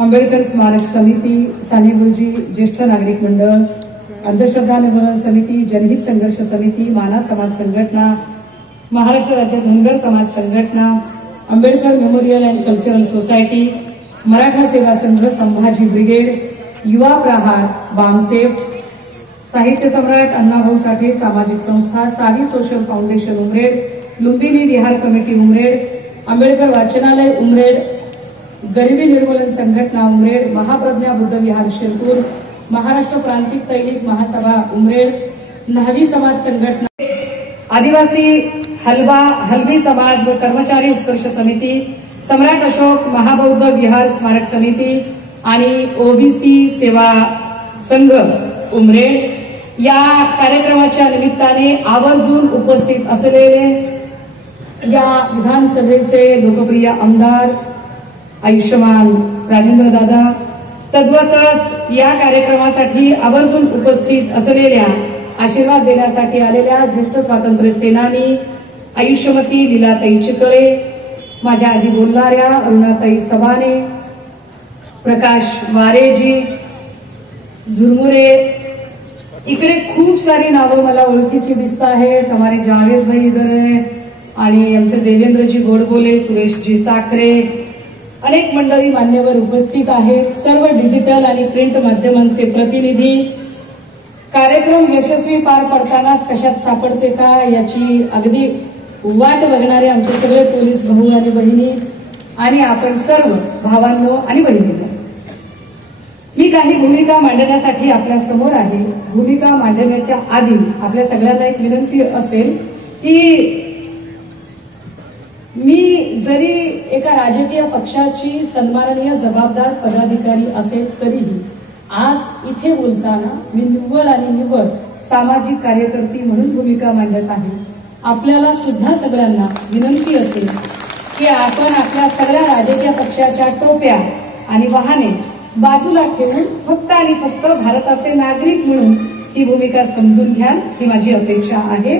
आंबेडकर स्मारक समिती, साने गुरुजी ज्येष्ठ नागरिक मंडळ, अंधश्रद्धा निर्मूलन समिती, जनहित संघर्ष समिती, माना समाज संघटना, महाराष्ट्र राज्य धनगर समाज संघटना, Ambedkar memorial and cultural society, Maratha सेवा संघ संभाजी ब्रिगेड, युवा प्रहार, बामसेफ, साहित्य सम्राट अण्णाभाऊ साठे सामाजिक संस्था, सावी सोशल फाउंडेशन उमरेड, लुंबिनी विहार कमिटी उमरेड, आंबेडकर वाचनालय उमरेड, गरिबी निर्मूलन संघटना उमरेड, महाप्रज्ञा बुद्ध विहार शिरपूर, महाराष्ट्र प्रांतिक तैलिक महासभा उमरेड, न्हावी समाज संघटना, आदिवासी हलवी समाज व कर्मचारी उत्कर्ष समिती, सम्राट अशोक महाबौद्ध विहार स्मारक समिती आणि ओबीसी सेवा संघ उमरेड या कार्यक्रमाच्या निमित्ताने आवर्जून उपस्थित असलेले या विधानसभेचे लोकप्रिय आमदार आयुष्यमान राजेंद्र दादा, तद्वतच या कार्यक्रमासाठी आवर्जून उपस्थित असलेल्या आशीर्वाद देण्यासाठी आलेल्या ज्येष्ठ स्वातंत्र्य सेनानी आयुष्यमती लीलाताई चितळे, माझ्या आधी बोलणाऱ्या अरुणाताई सबाने, प्रकाश वारेजी, झुरमुरे, इकडे खूप सारी नावं मला ओळखीची दिसत आहेत. हमारे जावेद भाई इधर है आणि आमचे देवेंद्रजी गोडबोले, सुरेशजी साखरे, अनेक मंडळी मान्यवर उपस्थित आहेत. सर्व डिजिटल आणि प्रिंट माध्यमांचे प्रतिनिधी. कार्यक्रम यशस्वी पार पडतानाच कशात सापडते का याची अगदी वाट बघणारे आमचे सगळे पोलीस भाऊ आणि बहिणी आणि आपण सर्व भावांनो आणि बहिणींनो, मी काही भूमिका मांडण्यासाठी आपल्या समोर आहे. भूमिका मांडण्याच्या आधी आपल्या सगळ्यांना एक विनंती असेल की मी जरी एका राजकीय पक्षाची सन्माननीय जबाबदार पदाधिकारी असेल तरीही आज इथे बोलताना मी निव्वळ आणि निव्वळ सामाजिक कार्यकर्ती म्हणून भूमिका मांडत आहे. आपल्याला सुद्धा सगळ्यांना विनंती असेल की आपण आपल्या सगळ्या राजकीय पक्षाच्या टोप्या आणि वाहने बाजूला ठेवून फक्त आणि फक्त भारताचे नागरिक म्हणून ही भूमिका समजून घ्याल, ही माझी अपेक्षा आहे.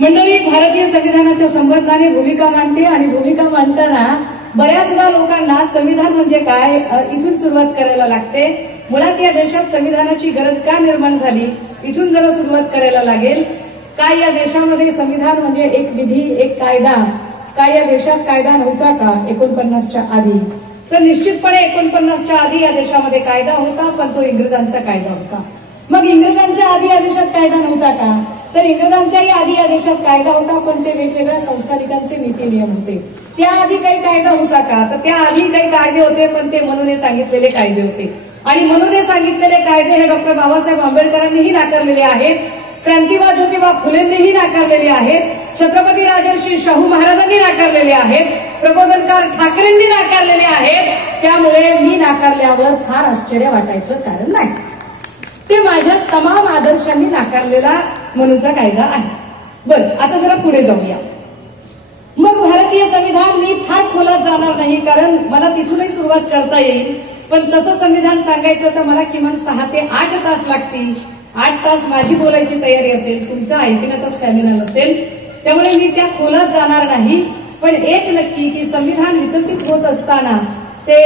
मंडळी, भारतीय संविधानाच्या संबंधाने भूमिका मांडते आणि भूमिका मांडताना बऱ्याचदा लोकांना संविधान म्हणजे काय इथून सुरुवात करायला लागते. मुळात या देशात संविधानाची गरज का निर्माण झाली इथून जरा सुरुवात करायला लागेल. काय या देशामध्ये संविधान म्हणजे एक विधी, एक कायदा, काय या देशात कायदा नव्हता का 49च्या आधी? तर निश्चितपणे 49च्या आधी या देशामध्ये कायदा होता, पण तो इंग्रजांचा कायदा होता. मग इंग्रजांच्या आधी या देशात कायदा नव्हता का? तर इंग्रजांच्याही आधी या देशात कायदा होता, पण ते वेगवेगळ्या संस्थानिकांचे नीती नियम होते. त्याआधी काही कायदा होता का? तर त्याआधी काही कायदे होते, पण ते म्हणून सांगितलेले कायदे होते. आणि म्हणून सांगितलेले कायदे हे डॉक्टर बाबासाहेब आंबेडकरांनीही नाकारलेले आहेत, क्रांतिबा ज्योतिबा फुलेंनीही नाकारलेले आहेत, छत्रपती राजर्षी शाहू महाराजांनी नाकारलेले आहेत, प्रबोधनकार ठाकरेंनी नाकारलेले आहेत. त्यामुळे मी नाकारल्यावर फार आश्चर्य वाटायचं कारण नाही. ते माझ्या तमाम आदर्शांनी नाकारलेला म्हणूनचा कायदा आहे. बरं, आता जरा पुढे जाऊया. मग भारतीय संविधान मी फार खोलात जाणार नाही कारण मला तिथूनही सुरुवात करता येईल, पण तसं संविधान सांगायचं तर मला किमान 6 ते 8 तास लागतील. 8 तास माझी बोलायची तयारी असेल, तुमचा ऐकण्याचा स्टॅमिना नसेल, त्यामुळे मी त्या खोलात जाणार नाही. पण एक नक्की की संविधान विकसित होत असताना ते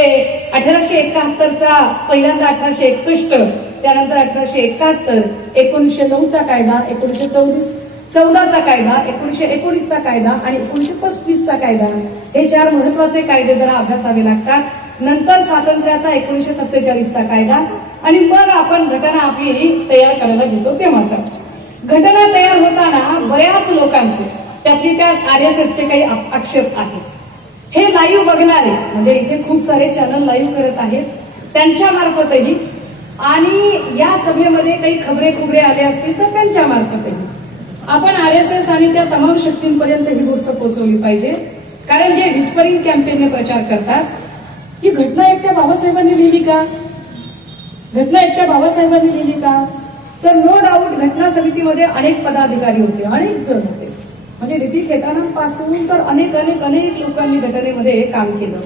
1871चा पहिल्यांदा 1861, त्यानंतर 1871, 1909चा कायदा, 1914चा कायदा, 1919चा कायदा आणि 1935चा कायदा, हे 4 महत्वाचे कायदे जरा अभ्यासावे लागतात. नंतर स्वातंत्र्याचा 1947चा कायदा आणि मग आपण घटना आपली तयार करायला घेतो. तेव्हाचा घटना तयार होताना बऱ्याच लोकांचे, त्यातली त्या RSSचे काही आक्षेप आहेत. हे लाईव्ह बघणारे म्हणजे इथे खूप सारे चॅनल लाईव्ह करत आहेत, त्यांच्या मार्फतही आणि या सभेमध्ये काही खबरे आले असतील तर त्यांच्या मार्फतही आपण RSS आणि त्या तमाम शक्तींपर्यंत ही गोष्ट पोहोचवली पाहिजे. कारण जे विस्परिंग कॅम्पेनने प्रचार करतात ही घटना एकट्या बाबासाहेबांनी लिहिली का, घटना एकट्या बाबासाहेबांनी लिहिली का, तर नो डाऊट घटना समितीमध्ये अनेक पदाधिकारी होते, अनेक जण होते. म्हणजे डी.पी. खेतानांपासून तर अनेक लोकांनी घटनेमध्ये काम केलं.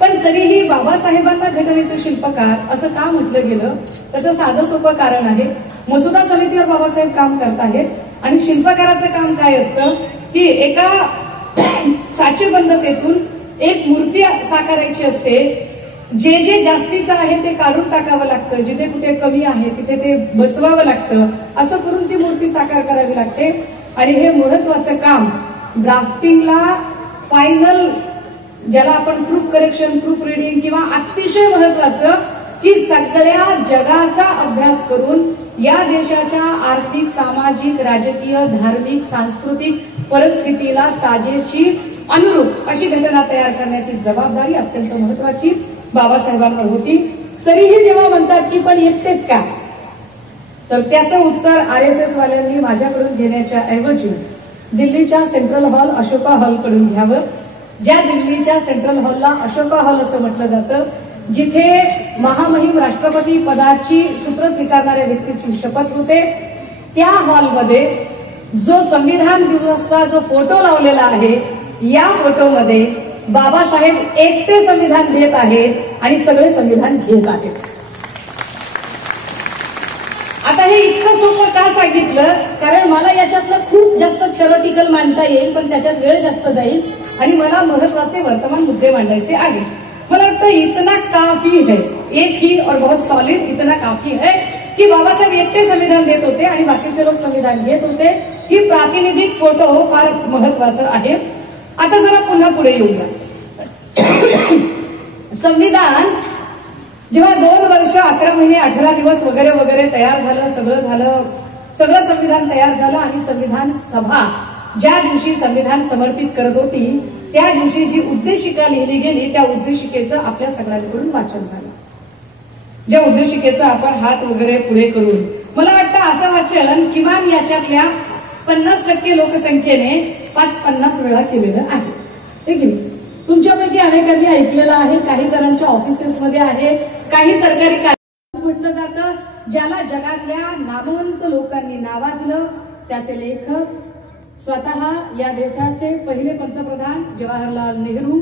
पण तरीही बाबासाहेबांना घटनेचे शिल्पकार असं का म्हटलं गेलं? त्याचं साधं सोपं कारण आहे. मसुदा समितीवर बाबासाहेब काम करत आहेत आणि शिल्पकाराचं काम काय असतं की एका साचेबंदतेतून एक मूर्ती साकारायची असते. जे जे जास्तीचं आहे ते काढून टाकावं लागतं, जिथे कुठे कमी आहे तिथे ते बसवावं लागतं, असं करून ती मूर्ती साकार करावी लागते. आणि हे महत्वाचं काम ड्राफ्टिंगला फायनल, ज्याला आपण प्रूफ करेक्शन, प्रूफ रिडिंग किंवा अतिशय महत्वाचं की सगळ्या जगाचा अभ्यास करून या देशाच्या आर्थिक, सामाजिक, राजकीय, धार्मिक, सांस्कृतिक परिस्थितीला साजेशी अनुरूप अशी घटना तयार करण्याची जबाबदारी अत्यंत महत्वाची बाबासाहेबांवर होती. तरीही जेव्हा म्हणतात की पण एकटेच का, तर त्याचं उत्तर RSS वाल्यांनी माझ्याकडून घेण्याच्या ऐवजी दिल्लीच्या सेंट्रल हॉल, अशोका हॉल कडून घ्यावं. ज्या दिल्लीच्या सेंट्रल हॉलला अशोका हॉल असं म्हटलं जातं, जिथे महामहिम राष्ट्रपती पदाची सूत्र स्वीकारणाऱ्या व्यक्तीची शपथ होते, त्या हॉलमध्ये जो संविधान दिवसचा जो फोटो लावलेला आहे, या फोटोमध्ये बाबासाहेब एकटे संविधान देत आहेत आणि सगळे संविधान घेत आहेत. आता हे इतकं सोपं का सांगितलं, कारण मला याच्यातलं खूप जास्त थेरॉटिकल मांडता येईल, पण त्याच्यात वेळ जास्त जाईल आणि मला महत्वाचे वर्तमान मुद्दे मांडायचे आहेत. मला वाटतं इतना काफी है, एक ही और बहुत सॉलिड इतना काफी है की बाबासाहेब एकटे संविधान देत होते आणि बाकीचे लोक संविधान घेत होते. ही प्रातिनिधिक फोटो फार महत्वाचं आहे. आता जरा पुन्हा पुढे येऊया. संविधान जेव्हा 2 वर्ष 11 महिने 18 दिवस वगैरे वगैरे तयार झालं, सगळं संविधान तयार झालं आणि संविधान सभा ज्या दिवशी संविधान समर्पित करत होती, त्या दिवशी जी उद्देशिका लिहिली गेली, त्या उद्देशिकेचं आपल्या सगळ्यांकडून वाचन झालं. ज्या उद्देशिकेचं आपण हात वगैरे पुढे करून, मला वाटतं असं वाचन किमान याच्यातल्या 50% लोकसंख्येने 5-50 वेळा केलेलं आहे. ठीक आहे, तुमच्यापैकी अनेकांनी ऐकलेलं आहे, काही जणांच्या ऑफिसेसमध्ये आहे, काही सरकारी कार्य म्हटलं जातं. ज्याला जगातल्या नामवंत लोकांनी नावाजलं, त्याचे लेखक स्वतः या देशाचे पहिले पंतप्रधान जवाहरलाल नेहरू.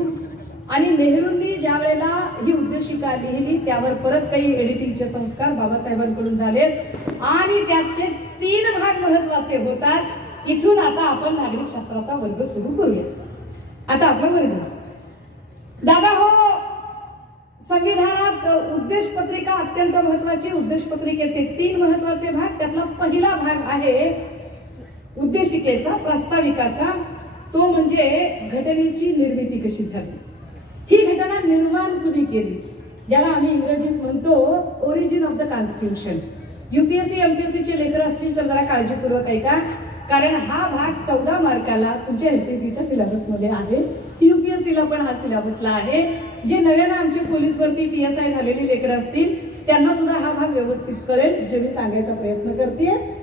आणि नेहरूंनी ज्या वेळेला ही उद्देशिका लिहिली, त्यावर परत काही एडिटिंगचे संस्कार बाबासाहेबांकडून झालेत आणि त्याचे 3 भाग महत्वाचे होतात. इथून आता आपण नागरिक शास्त्राचा वर्ग सुरू करूया. आता आपला वर्ग, दादा हो, संविधानात उद्देश पत्रिका अत्यंत महत्वाची. उद्देश पत्रिकेचे 3 महत्वाचे भाग, त्यातला पहिला भाग आहे उद्देशिकेचा, प्रस्ताविकाचा. तो म्हणजे घटनेची निर्मिती कशी झाली, ही घटना निर्माण कुणी केली, ज्याला आम्ही इंग्रजीत म्हणतो origin of the constitution. UPSC MPSC चे लेकर असतील तर जरा काळजीपूर्वक ऐका, कारण हा भाग 14 मार्काला तुमच्या MPSCच्या सिलेबसमध्ये आहे, UPSCला पण हा सिलेबसला आहे. जे नव्यानं आमचे पोलीस भरती PSI झालेली लेकर असतील त्यांना सुद्धा हा भाग व्यवस्थित कळेल, जे मी सांगायचा प्रयत्न करते.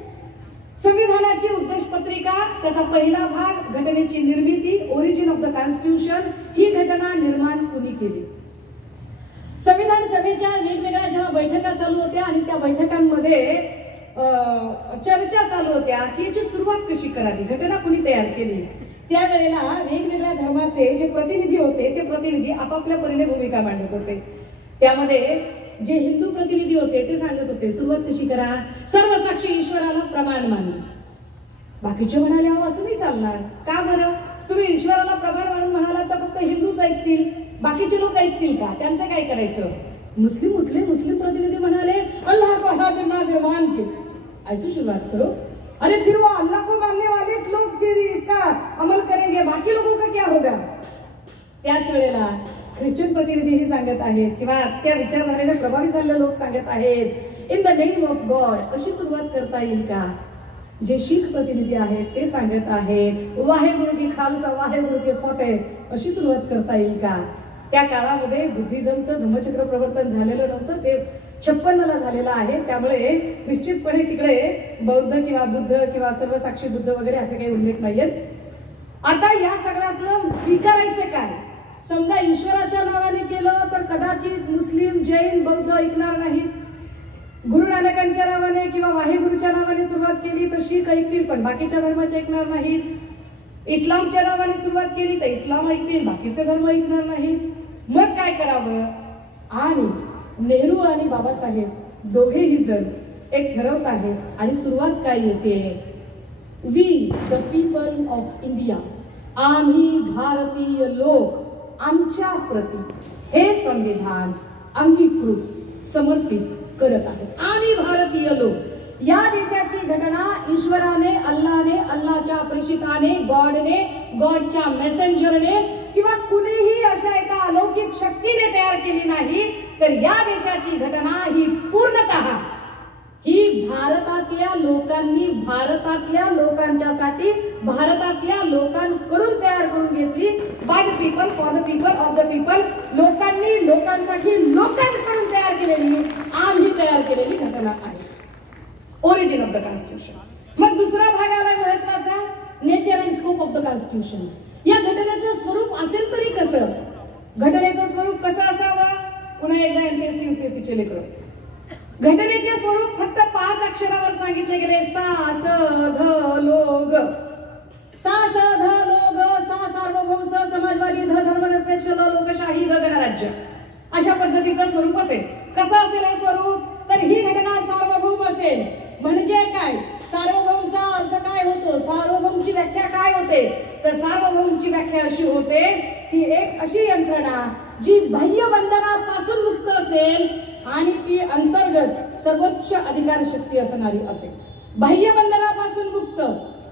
संविधानाची उद्देश पत्रिका, त्याचा पहिला भाग घटनेची निर्मिती, ओरिजिन ऑफ द कॉन्स्टिट्यूशन. ही घटना निर्माण कुणी केली? संविधान सभेच्या वेगवेगळ्या जेव्हा बैठका चालू होत्या आणि त्या बैठकांमध्ये चर्चा चालू होत्या की याची सुरुवात कशी करावी, घटना कुणी तयार केली, त्यावेळेला वेगवेगळ्या धर्माचे जे प्रतिनिधी होते ते प्रतिनिधी आपापल्या परीने भूमिका मांडत होते. त्यामध्ये जे हिंदू प्रतिनिधी होते ते सांगत होते सुरुवात कशी करा, सर्व साक्षी ईश्वराला प्रमाण मानून. बाकीचे म्हणाले अहो असं नाही चालणार. का बरं? तुम्ही ईश्वराला प्रमाण मानून म्हणाला तर फक्त हिंदूच ऐकतील, बाकीचे लोक ऐकतील का? त्यांचं काय करायचं? मुस्लिम उठले, मुस्लिम प्रतिनिधी म्हणाले अल्लाह को हाजिर नाजिर मान के ऐसी शुरुआत करो. अरे फिर वो अल्लाह को मानने वाले लोग फिर इसका अमल करेंगे, बाकी लोगों का क्या होगा? त्याच वेळेला ख्रिश्चन प्रतिनिधीही सांगत आहेत किंवा त्या विचारधारेने प्रभावित झालेले लोक सांगत आहेत in the name of God कशी सुरुवात करता येईल का? जे शीख प्रतिनिधी आहेत ते सांगत आहेत वाहेगुरु की खालसा वाहेगुरु के फतेह अशी सुरुवात करता येईल का? त्या काळामध्ये बुद्धिझमचं धम्मचक्र प्रवर्तन झालेलं नव्हतं, ते 56ला झालेलं आहे. त्यामुळे निश्चितपणे तिकडे बौद्ध किंवा बुद्ध किंवा सर्वसाक्षी बुद्ध वगैरे असे काही उल्लेख नाहीयेत. आता या सगळ्यातलं स्वीकारायचं काय? समजा ईश्वराच्या नावाने केलं तर कदाचित मुस्लिम, जैन, बौद्ध ऐकणार नाहीत. गुरु नानकांच्या नावाने किंवा वाहेगुरुच्या नावाने सुरुवात केली तर शीख ऐकतील पण बाकीच्या धर्माचे ऐकणार नाहीत. इस्लामच्या नावाने सुरुवात केली तर इस्लाम ऐकतील, बाकीचे धर्म ऐकणार नाहीत. मग काय करावं? आणि नेहरू आणि बाबासाहेब दोघेही जण एक ठरवत आहेत आणि सुरुवात काय येते? We the people of India, आम्ही भारतीय लोक आमच्या प्रती हे संविधान अंगीकृत समर्पित करत आहेत। आम्ही भारतीय लोक या देशाची घटना ईश्वराने, अल्लाने, अल्लाच्या प्रेषिताने, गॉडने, गॉडच्या मेसेंजरने किंवा कुणीही अशा एका अलौकिक शक्तीने तयार केली नाही, तर या देशाची घटना ही पूर्णतः ही भारतातल्या लोकांनी, भारतातल्या लोकांच्यासाठी, भारतातल्या लोकांकडून तयार करून घेतली। By the people, for the people, of the people, लोकांनी, लोकांसाठी, लोकांकडून तयार केलेली, आम्ही तयार केलेली घटना आहे। Origin of the constitution. मग दुसरा भाग आला महत्वाचा, nature and scope of the constitution. या घटनेचं स्वरूप असेल तरी कसं, घटनेचं स्वरूप कसं असावं? पुन्हा एकदा एमपीएससी यूपीएससीचे लेकर, घटनेचे स्वरूप फक्त 5 अक्षरावर सांगितले गेले, सा स ध लो ग। सा स ध लो ग, सा सार्वभौम, स समाजवादी, ध धर्मनिरपेक्ष, ल लोकशाही, ग गणराज्य, अशा पद्धतीचं स्वरूप असेल। कसं असेल हे स्वरूप? तर ही घटना सार्वभौम असेल। म्हणजे काय? सार्वभौमचा अर्थ काय होतो? सार्वभौमची व्याख्या काय होते? तर सार्वभौमची व्याख्या अशी होते की एक अशी यंत्रणा जी बाह्य बंधनापासून मुक्त असेल आणि ती अंतर्गत सर्वोच्च अधिकार शक्ती असणारी असेल। बाह्य बंधनापासून मुक्त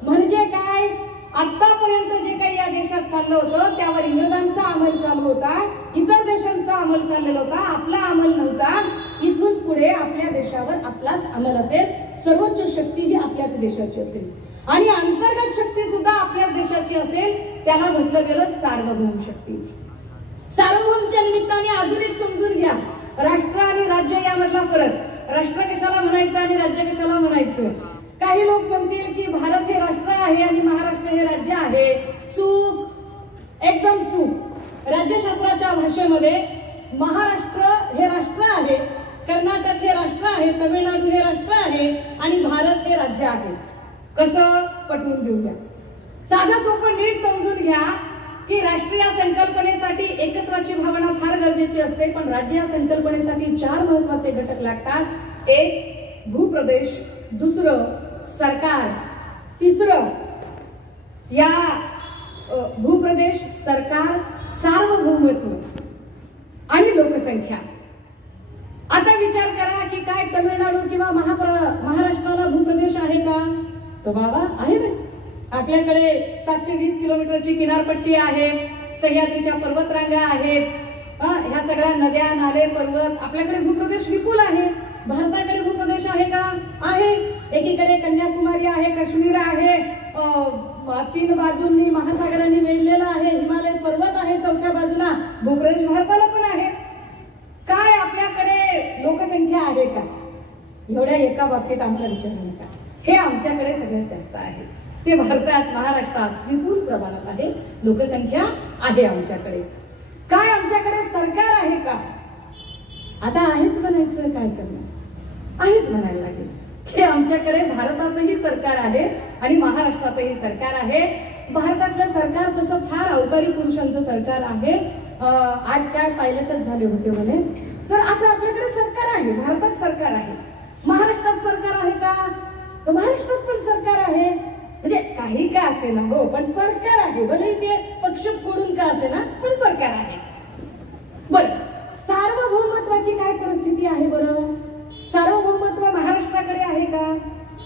म्हणजे काय? आतापर्यंत जे काही या देशात चाललं होतं त्यावर इंग्रजांचा अंमल चालू होता, इतर देशांचा अंमल चाललेला होता, आपला अंमल नव्हता। इथून पुढे आपल्या देशावर आपलाच अंमल असेल, सर्वोच्च शक्ती ही आपल्याच देशाची असेल आणि अंतर्गत शक्ती सुद्धा आपल्याच देशाची असेल। त्याला म्हटलं गेलं सार्वभौम शक्ती। सार्वभौमच्या निमित्ताने अजून एक समजून घ्या, राष्ट्र आणि राज्य यामधला फरक। राष्ट्र कशाला म्हणायचं आणि राज्य कशाला म्हणायचं? काही लोक म्हणतील की भारत हे राष्ट्र आहे आणि महाराष्ट्र हे राज्य आहे। चूक, एकदम चूक। राज्यशास्त्राच्या भाषेमध्ये महाराष्ट्र हे राष्ट्र आहे, कर्नाटक हे राष्ट्र आहे, तमिळनाडू हे राष्ट्र आहे आणि भारत हे राज्य आहे। कसं पटवून देऊया? साधं सोपं नीट समजून घ्या की राष्ट्रीय संकल्पनेसाठी एकत्वाची भावना फार गरजेची असते, पण राज्य या संकल्पनेसाठी 4 महत्त्वाचे घटक लागतात। एक भूप्रदेश, दुसरं सरकार, तिसरं या भूप्रदेश, सरकार, सार्वभौमत्व आणि लोकसंख्या। आता विचार करा की काय तमिळनाडू किंवा महाराष्ट्राला भूप्रदेश आहे का? तो बाबा आहे ना, आपल्याकडे 720 किलोमीटरची किनारपट्टी आहे, सह्याद्रीच्या पर्वतरांगा आहेत, ह्या सगळ्या नद्या, नाले, पर्वत, आपल्याकडे भूप्रदेश विपुल आहे। भारताकडे भूप्रदेश आहे का? आहे। एकीकडे कन्याकुमारी आहे, काश्मीर आहे, 3 बाजूंनी महासागरांनी वेढलेला आहे, हिमालय पर्वत आहे, चौथ्या बाजूला भूप्रदेश भारताला पण आहे। काय आपल्याकडे लोकसंख्या आहे का? एवढ्या एका बाबतीत आमचा विचार नका, हे आमच्याकडे सगळ्यात जास्त आहे। ते भारतात, महाराष्ट्रात विपुल प्रमाणात आहे, लोकसंख्या आहे आमच्याकडे। काय आमच्याकडे सरकार आहे का? आता आहेच म्हणायचं, काय करणार? आहेच म्हणायला लागेल की आमच्याकडे भारतातही सरकार आहे आणि महाराष्ट्रातही सरकार आहे। भारतातलं सरकार तसं फार अवतारी पुरुषांचं सरकार आहे। आज काय पायलटच झाले होते म्हणे, तर असं आपल्याकडे सरकार आहे, भारतात सरकार आहे। महाराष्ट्रात सरकार आहे का? तर महाराष्ट्रात पण सरकार आहे, म्हणजे काही का असे ना, हो, पण सरकार आहे, भले ते पक्ष फोडून का असे ना, पण सरकार आहे। बरं, सार्वभौमत्वाची काय परिस्थिती आहे? बरं, सार्वभौमत्व महाराष्ट्राकडे आहे का?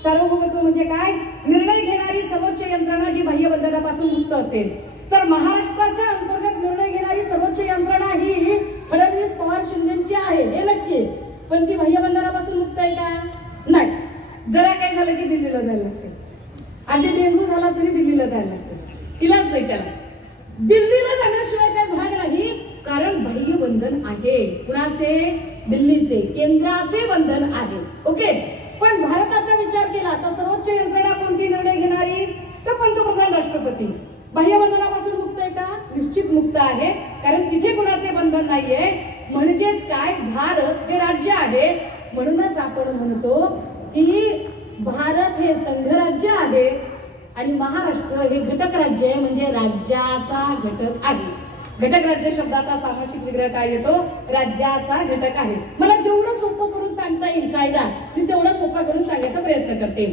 सार्वभौमत्व म्हणजे काय? निर्णय घेणारी सर्वोच्च यंत्रणा जी बाह्य बंधनापासून मुक्त असेल, तर महाराष्ट्राच्या अंतर्गत निर्णय घेणारी सर्वोच्च यंत्रणा ही फडणवीस, पवार, शिंदेची आहे, हे नक्की, पण ती बाह्य बंधनापासून मुक्त आहे का? नाही। जरा काय झालं की दिल्लीला जायला लागते, आधी डेंगू झाला तरी दिल्लीला जायला लागते, इलाज नाही त्याला, दिल्लीला जाण्याशिवाय काय भाग नाही, कारण बाह्य बंधन आहे। कुणाचे? दिल्लीचे, केंद्राचे बंधन आहे। ओके, पण भारताचा विचार केला तर सर्वोच्च यंत्रणा कोणती निर्णय घेणारी? तर पंतप्रधान, राष्ट्रपती। बाह्य बंधनापासून मुक्त आहे का? निश्चित मुक्त आहे, कारण तिथे कुणाचे बंधन नाहीये। म्हणजेच काय? भारत हे राज्य आहे। म्हणूनच आपण म्हणतो की भारत हे संघराज्य आहे आणि महाराष्ट्र हे घटक राज्य आहे, म्हणजे राज्याचा घटक आहे। घटक राज्य शब्दाचा सामासिक विग्रह काय येतो? राज्याचा घटक आहे। मला जेवढं सोपं करून सांगता येईल कायदा, मी तेवढं सोपं करून सांगायचा प्रयत्न करते।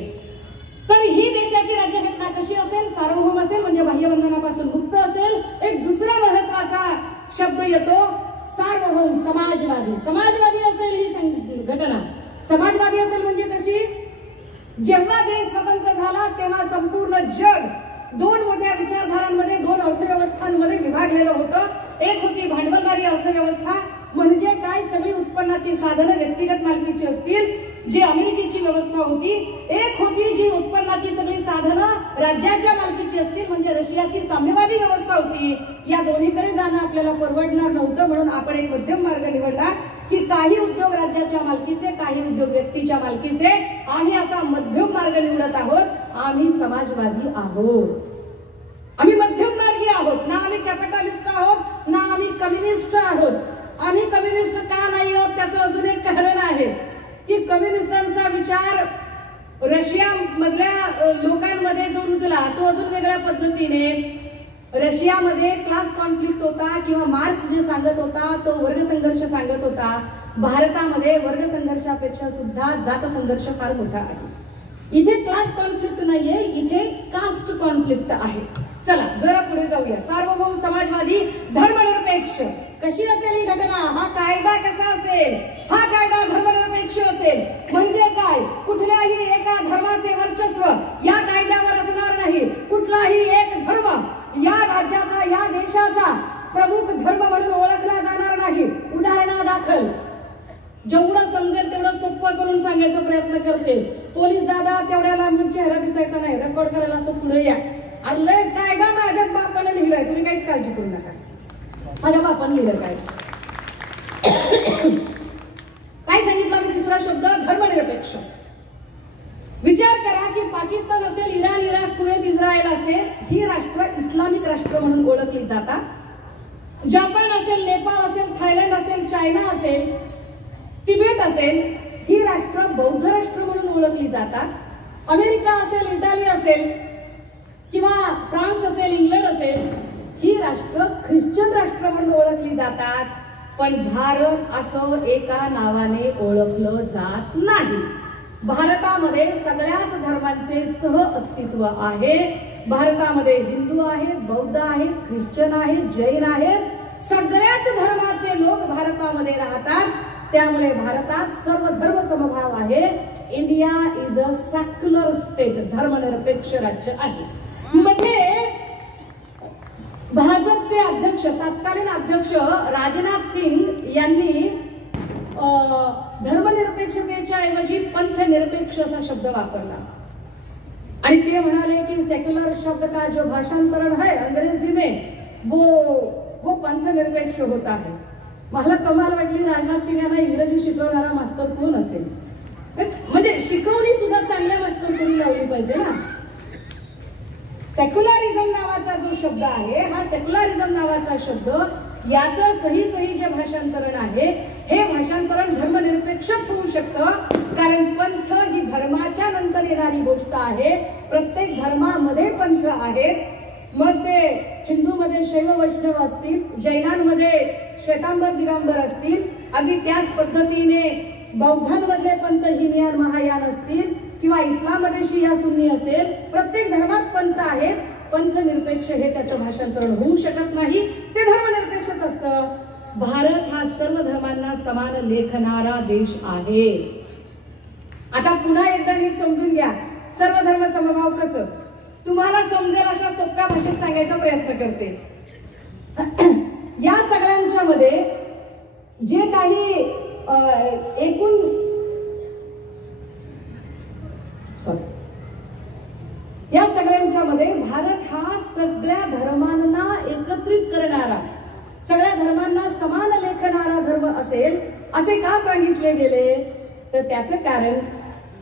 तर ही देशाची राज्यघटना कशी असेल? सार्वभौम असेल, म्हणजे बाह्य बंधनापासून मुक्त असेल। एक दुसरा महत्वाचा शब्द येतो सार्वभौम समाजवादी. समाजवादी असेल ही घटना. समाजवादी असेल म्हणजे कशी? जेव्हा देश स्वतंत्र झाला तेव्हा संपूर्ण जग दोन मोठ्या विचारधारांमध्ये, दोन अर्थव्यवस्थांमध्ये विभागलेलं होतं. एक होती भांडवलदारी अर्थव्यवस्था, म्हणजे काय, सगळी उत्पन्नाची साधनं व्यक्तिगत मालकीची असतील, जी अमेरिकेची व्यवस्था होती. एक होती जी उत्पन्नाची सगळी साधनं राज्याच्या मालकीची असतील, म्हणजे रशियाची साम्यवादी व्यवस्था होती. या दोन्हीकडे जाणं आपल्याला परवडणार नव्हतं, म्हणून आपण एक मध्यम मार्ग निवडला की काही उद्योग राज्याच्या मालकीचे, काही उद्योग व्यक्तीच्या मालकीचे. आम्ही असा मध्यम मार्ग निवडत आहोत. आम्ही समाजवादी आहोत. आम्ही मध्यम मार्गी आहोत. ना आम्ही कॅपिटलिस्ट आहोत, ना आम्ही कम्युनिस्ट आहोत. आम्ही कम्युनिस्ट का नाही आहोत त्याचं अजून एक कारण आहे की कम्युनिस्टांचा विचार रशिया मधल्या लोकांमध्ये जो रुजला तो अजून वेगळ्या पद्धतीने. रशियामध्ये क्लास कॉन्फ्लिक्ट होता, किंवा मार्क्स जे सांगत होता तो वर्ग संघर्ष सांगत होता. भारतामध्ये वर्ग संघर्षापेक्षा सुद्धा जात संघर्ष फार मोठा आहे. इथे क्लास कॉन्फ्लिक्ट नाहीये, इथे कास्ट कॉन्फ्लिक्ट आहे. चला जरा पुढे जाऊया. सार्वभौम समाजवादी धर्मनिरपेक्ष. कशी असेल ही घटना? हा कायदा कसा असेल? हा कायदा धर्मनिरपेक्ष असेल म्हणजे काय? कुठल्याही एका धर्माचे वर्चस्व या कायद्यावर असणार नाही. कुठलाही एक धर्म या राज्याचा, या देशाचा प्रमुख धर्म म्हणून ओळखला जाणार नाही. उदाहरणादाखल जेवढं समजेल तेवढं सोपं करून सांगायचा प्रयत्न करते. पोलीस दादा तेवढ्या लांबून चेहरा दिसायचा नाही, रेकॉर्ड करायला असं पुढे या. आणि लय कायदा माझ्या बापाने लिहिलाय, तुम्ही काहीच काळजी करू नका. माझ्या बापाने लिहिलं काय? काय सांगितलं मी? तिसरा शब्द धर्मनिरपेक्ष. विचार करा की पाकिस्तान असेल, इराण, इराक, कुवेत, इस्रायल असेल, ही राष्ट्र इस्लामिक राष्ट्र म्हणून ओळखली जातात. जपान असेल, नेपाळ असेल, थायलंड असेल, चायना असेल, तिबेट असेल, ही राष्ट्र बौद्ध राष्ट्र म्हणून ओळखली जातात. अमेरिका असेल, इटाली असेल, किंवा फ्रान्स असेल, इंग्लंड असेल, ही राष्ट्र ख्रिश्चन राष्ट्र म्हणून ओळखली जातात. पण भारत असं एका नावाने ओळखलं जात नाही. भारतामध्ये सगळ्याच धर्मांचे सह अस्तित्व आहे. भारतामध्ये हिंदू आहेत, बौद्ध आहेत, ख्रिश्चन आहेत, जैन आहेत, सगळ्याच धर्माचे लोक भारतामध्ये राहतात. त्यामुळे भारतात सर्व धर्म समभाव आहे. India is a secular state, धर्मनिरपेक्ष राज्य आहे. मध्ये भाजपचे अध्यक्ष, तत्कालीन अध्यक्ष राजनाथ सिंग यांनी धर्मनिरपेक्षतेच्या ऐवजी पंथनिरपेक्ष असा शब्द वापरला आणि ते म्हणाले की सेक्युलर शब्द का जो भाषांतरण है अंग्रेजी में वो पंथनिरपेक्ष होता है. मला कमाल वाटली राजनाथ सिंग यांना इंग्रजी शिकवणारा मास्तर कोण असेल? म्हणजे शिकवणी सुद्धा चांगल्या मास्तर कोणी लावली पाहिजे ना. सेक्युलरिझम नावाचा जो शब्द आहे, हा सेक्युलरिझम नावाचा शब्द याचं सही जे भाषांतरण आहे, हे भाषांतरण धर्मनिरपेक्षच होऊ शकतं. कारण पंथ ही धर्माच्या नंतर येणारी गोष्ट आहे. प्रत्येक धर्मामध्ये पंथ आहेत. मग ते हिंदूमध्ये शैव वैष्णव असतील, जैनांमध्ये श्वेतांबर दिगंबर असतील, अगदी त्याच पद्धतीने बौद्धांमधले पंथ हिनयान महायान असतील, किंवा इस्लाममध्ये शिया सुन्नी असेल. प्रत्येक धर्मात पंथ आहेत. पंथ निरपेक्ष हे त्याचं भाषांतरण होऊ शकत नाही, ते धर्मनिरपेक्षच असतं. भारत हा सर्व धर्मांना समान लेखणारा देश आहे. आता पुन्हा एकदा नीट समजून घ्या. सर्व धर्म समभाव कसं तुम्हाला समजेल अशा सोप्या भाषेत सांगायचा प्रयत्न करते. या सगळ्यांच्या मध्ये जे काही एकूण या सगळ्यांच्या मध्ये भारत हा सगळ्या धर्मांना एकत्रित करणारा, सगळ्या धर्मांना समान लेखणारा धर्म असेल असे का सांगितले गेले? तर त्याचं कारण,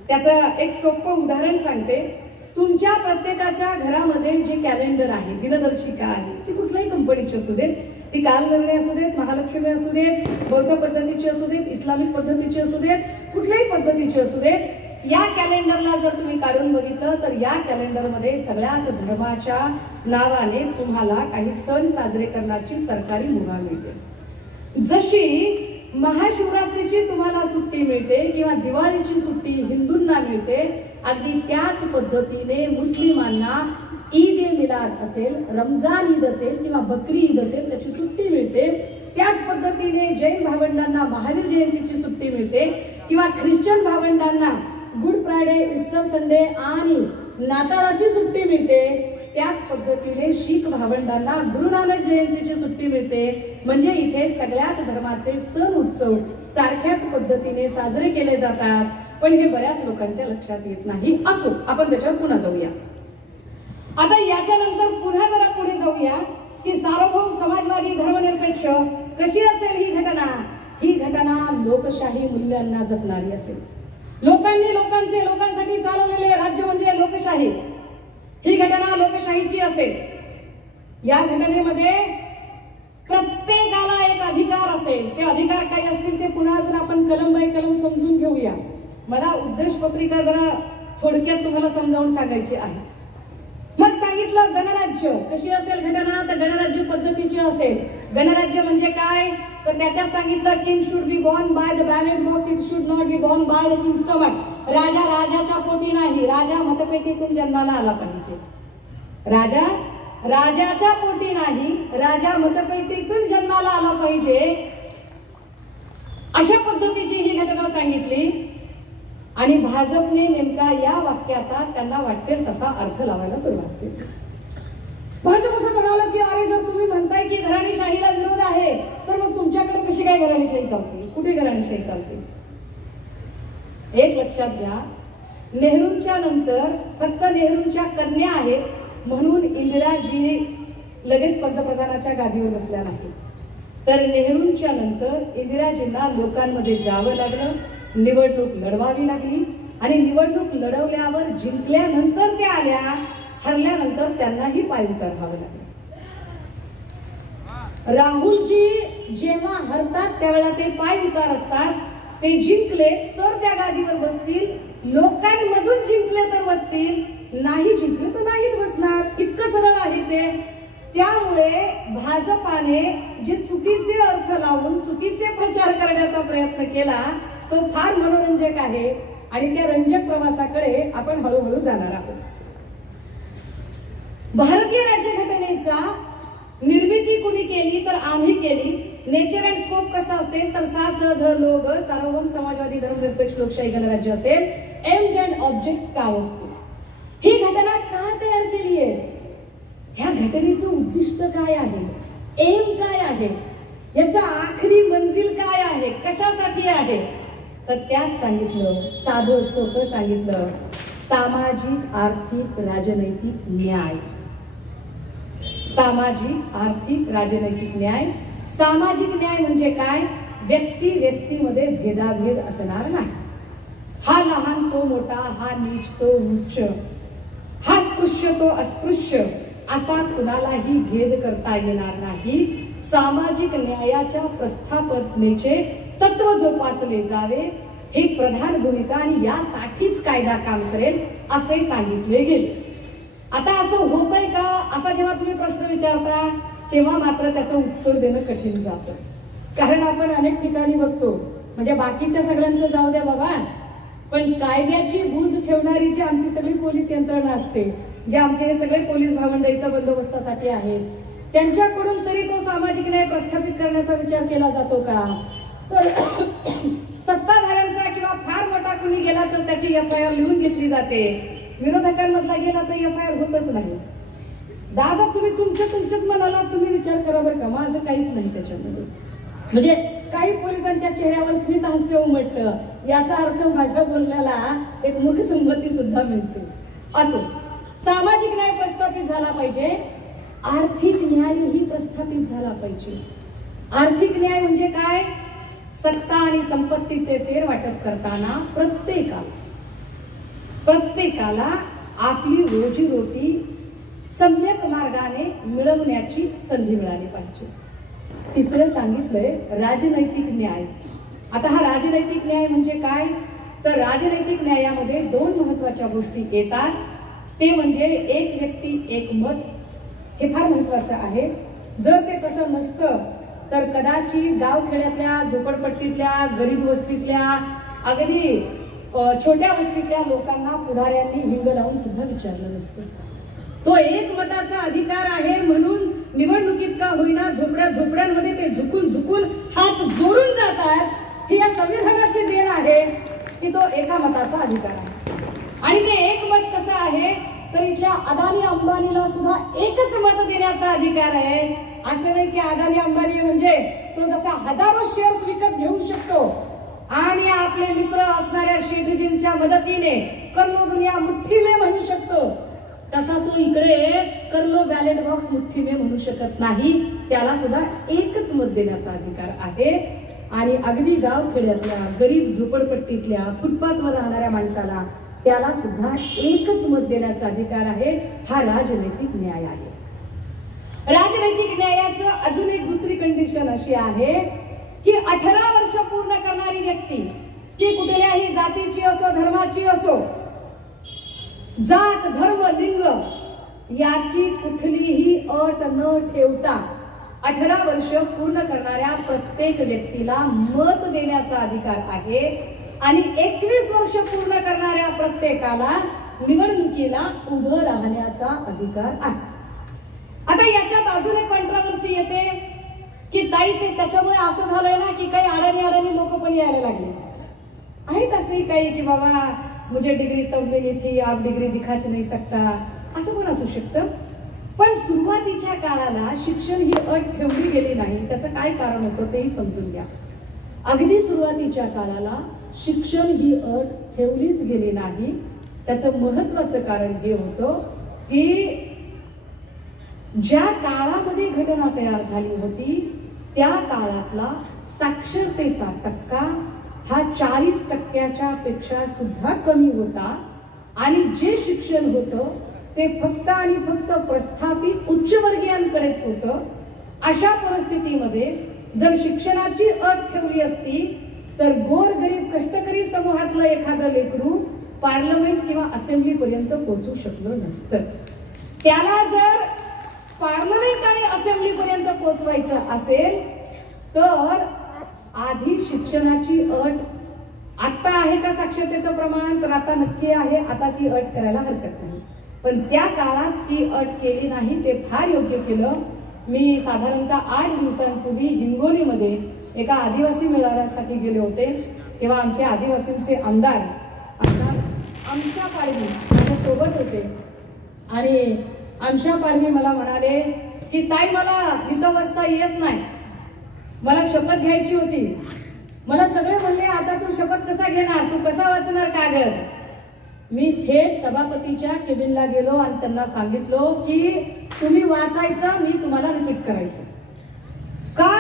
त्याचं एक सोपं उदाहरण सांगते. तुमच्या प्रत्येकाच्या घरामध्ये जे कॅलेंडर आहे, दिनदर्शिका आहे, ती कुठल्याही कंपनीची असू देत, ती कालनिर्णय असू देत, महालक्ष्मी असू देत, बौद्ध पद्धतीची असू देत, इस्लामिक पद्धतीची असू देत, कुठल्याही पद्धतीची असू देत, या कॅलेंडरला जर तुम्ही काढून बघितलं तर या कॅलेंडरमध्ये सगळ्याच धर्माच्या नावाने तुम्हाला काही सण साजरे करण्याची सरकारी मुभा मिळते. जशी महाशिवरात्रीची तुम्हाला सुट्टी मिळते किंवा दिवाळीची सुट्टी हिंदूंना मिळते, अगदी त्याच पद्धतीने मुस्लिमांना ईद ए मिलाद असेल, रमजान ईद असेल किंवा बकरी ईद असेल, त्याची सुट्टी मिळते. त्याच पद्धतीने जैन भावंडांना महावीर जयंतीची सुट्टी मिळते किंवा ख्रिश्चन भावंडांना गुड फ्रायडे, इस्टर संडे आणि नाताळाची सुट्टी मिळते. त्याच पद्धतीने शीख भावंडांना गुरु नानक जयंतीची सुट्टी मिळते. म्हणजे इथे सगळ्याच धर्माचे सण उत्सव सारख्याच पद्धतीने साजरे केले जातात. पण हे बऱ्याच लोकांच्या लक्षात येत नाही. असो, आपण त्याच्यावर पुन्हा जाऊया. आता याच्यानंतर पुन्हा जरा पुढे जाऊया की सार्वभौम समाजवादी धर्मनिरपेक्ष कशी असेल ही घटना. ही घटना लोकशाही मूल्यांना जपणारी असेल. लोकांनी लोकांसाठी चालवलेले राज्य म्हणजे लोकशाही. ही घटना लोकशाहीची असेल. या घटनेमध्ये प्रत्येकाला एक अधिकार असेल. ते अधिकार काय असतील ते पुन्हा अजून आपण कलम बाय कलम समजून घेऊया. मला उद्देश पत्रिका जरा थोडक्यात तुम्हाला समजावून सांगायची आहे. मग सांगितलं गणराज्य कशी असेल घटना, तर गणराज्य पद्धतीची असेल. गणराज्य म्हणजे काय, तर त्याच्यात सांगितलं king should be born by the ballot box, it should not be born by the king stomach. राजा राजाच्या पोटी नाही, राजा मतपेटीतून जन्माला आला पाहिजे. राजा राजाच्या पोटी नाही, राजा मतपेटीतून जन्माला आला पाहिजे. अशा पद्धतीची ही घटना सांगितली आणि भाजपने नेमका या वाक्याचा त्यांना वाटेल तसा अर्थ लावायला सुरुवात केली. भाजप असं म्हणालं की अरे जर तुम्ही म्हणताय की घराणेशाहीला विरोध आहे तर मग तुमच्याकडे कशी काय घराणेशाही चालते, कुठे घराणेशाही चालते. एक लक्षात घ्या, नेहरूंच्या नंतर फक्त नेहरूंच्या कन्या आहेत म्हणून इंदिराजी लगेच पंतप्रधानाच्या गादीवर बसल्या नाही. तर नेहरूंच्या नंतर इंदिराजींना लोकांमध्ये जावं लागलं, निवडणूक लढवावी लागली आणि निवडणूक लढवल्यावर जिंकल्यानंतर त्या आल्या, हरल्यानंतर त्यांनाही पायउतार व्हावं लागलं. राहुलजी जेव्हा हरतात त्यावेळेला ते पायउतार असतात. ते जिंकले तर त्या गादीवर बसतील, लोकांमधून जिंकले तर बसतील, नाही जिंकले तर नाहीच बसणार. इतकं सरळ आहे ते. त्यामुळे भाजपाने जे चुकीचे अर्थ लावून चुकीचे प्रचार करण्याचा प्रयत्न केला तो फार मनोरंजक आहे आणि त्या रंजक प्रवासाकडे आपण हळूहळू जाणार आहोत. भारतीय राज्यघटनेचा निर्मिती कुणी केली तर आम्ही केली. नेचर अँड स्कोप कसा असेल तर सा स ध लो ग सार्वभौम समाजवादी धर्मनिरपेक्ष लोकशाही गणराज्य असेल. एम्स अँड ऑब्जेक्ट्स काय असतील, ही घटना का तयार केली आहे, ह्या घटनेचं उद्दिष्ट काय आहे, एम काय आहे, याचा आखरी मंजिल काय आहे, कशासाठी आहे, तर त्यात सांगितलं, साधं सोपं सांगितलं, सामाजिक आर्थिक राजनैतिक न्याय. सामाजिक आर्थिक राजनैतिक न्याय. सामाजिक न्याय म्हणजे काय, व्यक्ती व्यक्तीमध्ये भेदाभेद असणार नाही. हा लहान तो मोठा, हा नीच तो उच्च, हा स्पृश्य तो अस्पृश्य असा कुणालाही भेद करता येणार नाही. सामाजिक न्यायाच्या प्रस्थापनेचे तत्व जोपासले जावे ही प्रधान भूमिका आणि यासाठीच कायदा काम करेल असे सांगितले गेले. आता असं होतंय का, असा जेव्हा तुम्ही प्रश्न विचारता तेव्हा मात्र त्याचं उत्तर देणं कठीण जातं. कारण आपण अनेक ठिकाणी बघतो, म्हणजे बाकीच्या सगळ्यांचं जाऊ द्या बाबा, पण कायद्याची बूज ठेवणारी जी आमची सगळी पोलीस यंत्रणा असते, जे आमचे हे सगळे पोलीस भावंड इथं बंदोबस्तासाठी आहेत, त्यांच्याकडून तरी तो सामाजिक न्याय प्रस्थापित करण्याचा विचार केला जातो का. तर सत्ताधाऱ्यांचा किंवा फार मोठा कुणी गेला तर त्याची FIR लिहून घेतली जाते, विरोधकांमधला गेला तर FIR होतच नाही. दादा तुम्ही तुमच्यात म्हणाला, तुम्ही विचार करा बरं का, माझं काहीच नाही त्याच्यामध्ये. म्हणजे काही पोलिसांच्या चेहऱ्यावर स्मित हास्य उमटतं, याचा अर्थ माझ्या बोलण्याला एक मुखसंमती सुद्धा मिळते. असो, सामाजिक न्याय प्रस्थापित झाला पाहिजे, आर्थिक न्यायही प्रस्थापित झाला पाहिजे. आर्थिक न्याय म्हणजे काय, सत्ता आणि संपत्तीचे फेरवाटप करताना प्रत्येकाला आपली रोजीरोटी सम्यक मार्गाने मिळवण्याची संधी मिळाली पाहिजे. तिसरं सांगितलंय राजनैतिक न्याय. आता हा राजनैतिक न्याय म्हणजे काय, तर राजनैतिक न्यायामध्ये दोन महत्वाच्या गोष्टी येतात. ते म्हणजे एक व्यक्ती एक मत, हे फार महत्वाचं आहे. जर ते तसं नसतं तर कदाचित गावखेड्यातल्या, झोपडपट्टीतल्या, गरीब वस्तीतल्या, अगदी छोट्या वस्तीतल्या लोकांना पुढाऱ्यांनी हिंग लावून सुद्धा विचारलं नसतं. तो एक मताचा अधिकार आहे म्हणून निवडणुकीत का होईना झोपड्या झोपड्यांमध्ये ते झुकून झुकून हात जोडून जातात, ही या संविधानाची देण आहे की तो एका मताचा अधिकार आहे. आणि ते एक मत कसं आहे तर इथल्या अदानी अंबानीला सुद्धा एकच मत देण्याचा अधिकार आहे. असं नाही की अदानी अंबानी म्हणजे तो जसा हजारो शेअर्स विकत घेऊ शकतो आणि आपले मित्र असणाऱ्या शेठजींच्या मदतीने करलो दुनिया मुठ्ठी में म्हणू शकतो, तसा तो इकडे करलो बॅलेट बॉक्स मुठ्ठी में म्हणू शकत नाही. त्याला सुद्धा एकच मत देण्याचा अधिकार आहे. आणि अगदी गावखेड्यातल्या गरीब झोपडपट्टीतल्या फुटपाथवर राहणाऱ्या माणसाला त्याला सुद्धा एकच मत देण्याचा अधिकार आहे. हा राजनैतिक न्याय आहे. राजनैतिक न्यायाचं अजून एक दुसरी कंडिशन अशी आहे की 18 वर्ष पूर्ण करणारी व्यक्ती ती कुठल्याही जातीची असो धर्माची असो, जात धर्म लिंग याची कुठलीही अट न ठेवता 18 वर्ष पूर्ण करणाऱ्या प्रत्येक व्यक्तीला मत देण्याचा अधिकार आहे. आणि 21 वर्ष पूर्ण करणाऱ्या प्रत्येकाला निवडणुकीला उभं राहण्याचा अधिकार आहे. आता याच्यात अजून एक कॉन्ट्रोवर्सी येते की ताई ते त्याच्यामुळे असं झालंय ना की काही अडाणी लोक पण यायला लागले आहेत. असंही काही की बाबा मुझे डिग्री तब मिली थी, आप डिग्री दिखाच नाही सकता, असं पण असू शकतं. पण सुरुवातीच्या काळाला शिक्षण ही अट ठेवली गेली नाही. त्याचं काय कारण होतं तेही समजून घ्या. अगदी सुरुवातीच्या काळाला शिक्षण ही अट ठेवलीच गेली नाही. त्याचं महत्वाचं कारण हे होतं की ज्या काळामध्ये घटना तयार झाली होती त्या काळातला साक्षरतेचा टक्का हा 40% पेक्षा सुद्धा कमी होता. आणि जे शिक्षण होतं ते फक्त आणि फक्त प्रस्थापित उच्चवर्गीयांकडेच होतं. अशा परिस्थितीमध्ये जर शिक्षणाची अट ठेवली असती तर गोरगरीब कष्टकरी समूहातलं एखादं लेकरू पार्लमेंट किंवा असेंब्ली पर्यंत पोहोचू शकलं नसतं. त्याला जर पार्लमेंट आणि असेंब्ली पर्यंत पोहोचवायचं असेल तर आधी शिक्षणाची अट आता आहे का साक्षरतेचं प्रमाण, तर आता नक्की आहे. आता ती अट करायला हरकत नाही. पण त्या काळात ती अट केली नाही. ते फार योग्य केलं. मी साधारणतः 8 दिवसांपूर्वी हिंगोलीमध्ये एका आदिवासी मेळाव्यासाठी गेले होते. तेव्हा आमचे आदिवासींचे आमदार आमशा पाडवी माझ्या सोबत होते. आणि आमशा पाडवी मला म्हणाले की ताई मला इथं बसता येत नाही, मला शपथ घ्यायची होती. मला सगळे म्हणले आता तू शपथ कसा घेणार, तू कसा वाचणार कागद. मी थेट सभापतीच्या केबिनला गेलो आणि त्यांना सांगितलं की तुम्ही वाचायचं, मी तुम्हाला रिपीट करायचं. का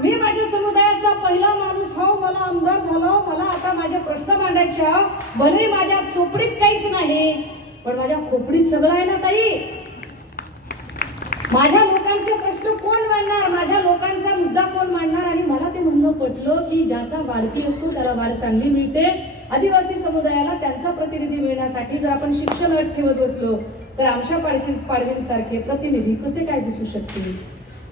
मी माझ्या समुदायाचा पहिला माणूस हो, मला आमदार झालो, मला आता माझे प्रश्न मांडायचे. भले माझ्या चोपडीत काहीच नाही पण माझ्या खोपडीत सगळं आहे ना ताई. माझ्या लोकांचे प्रश्न कोण मांडणार, माझ्या लोकांचा मुद्दा कोण मांडणार. आणि मला ते म्हणणं पटलं की ज्याचा वाढपी असतो त्याला वाढ चांगली मिळते. आदिवासी समुदायाला त्यांचा प्रतिनिधी मिळण्यासाठी जर आपण शिक्षण अट ठेवत बसलो तर आमशा पाडवींसारखे प्रतिनिधी कसे काय दिसू शकतील.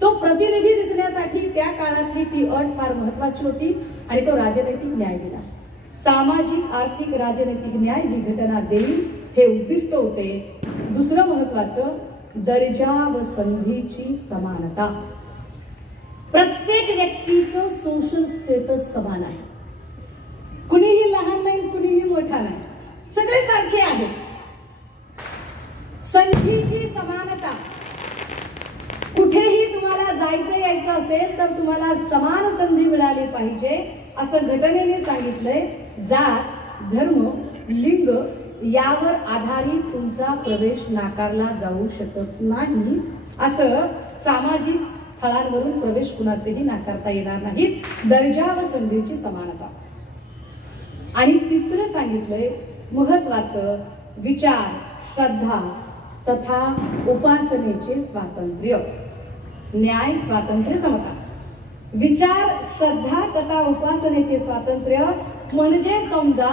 तो प्रतिनिधी दिसण्यासाठी त्या काळातली ती अट फार महत्वाची होती आणि तो राजनैतिक न्याय दिला. सामाजिक आर्थिक राजनैतिक न्याय ही घटना देईल हे उद्दिष्ट होते. दुसरं महत्वाचं दर्जा व संधीची समानता. प्रत्येक व्यक्तीचं सोशल स्टेटस समान आहे. कुणीही लहान नाही, कुणीही मोठा नाही, सगळे सारखे आहेत. संधीची समानता. कुठेही तुम्हाला जायचं यायचं असेल तर तुम्हाला समान संधी मिळाली पाहिजे असं घटनेने सांगितलंय. जात धर्म लिंग यावर आधारित तुमचा प्रवेश नाकारला जाऊ शकत नाही. असं सामाजिक स्थळांवरून प्रवेश कुणाचेही नाकारता येणार नाहीत. दर्जा व संधीची समानता. आणि तिसरं सांगितलंय महत्वाचं विचार श्रद्धा तथा उपासनेचे स्वातंत्र्य. न्याय स्वातंत्र्य समता. विचार श्रद्धा तथा उपासनेचे स्वातंत्र्य म्हणजे समजा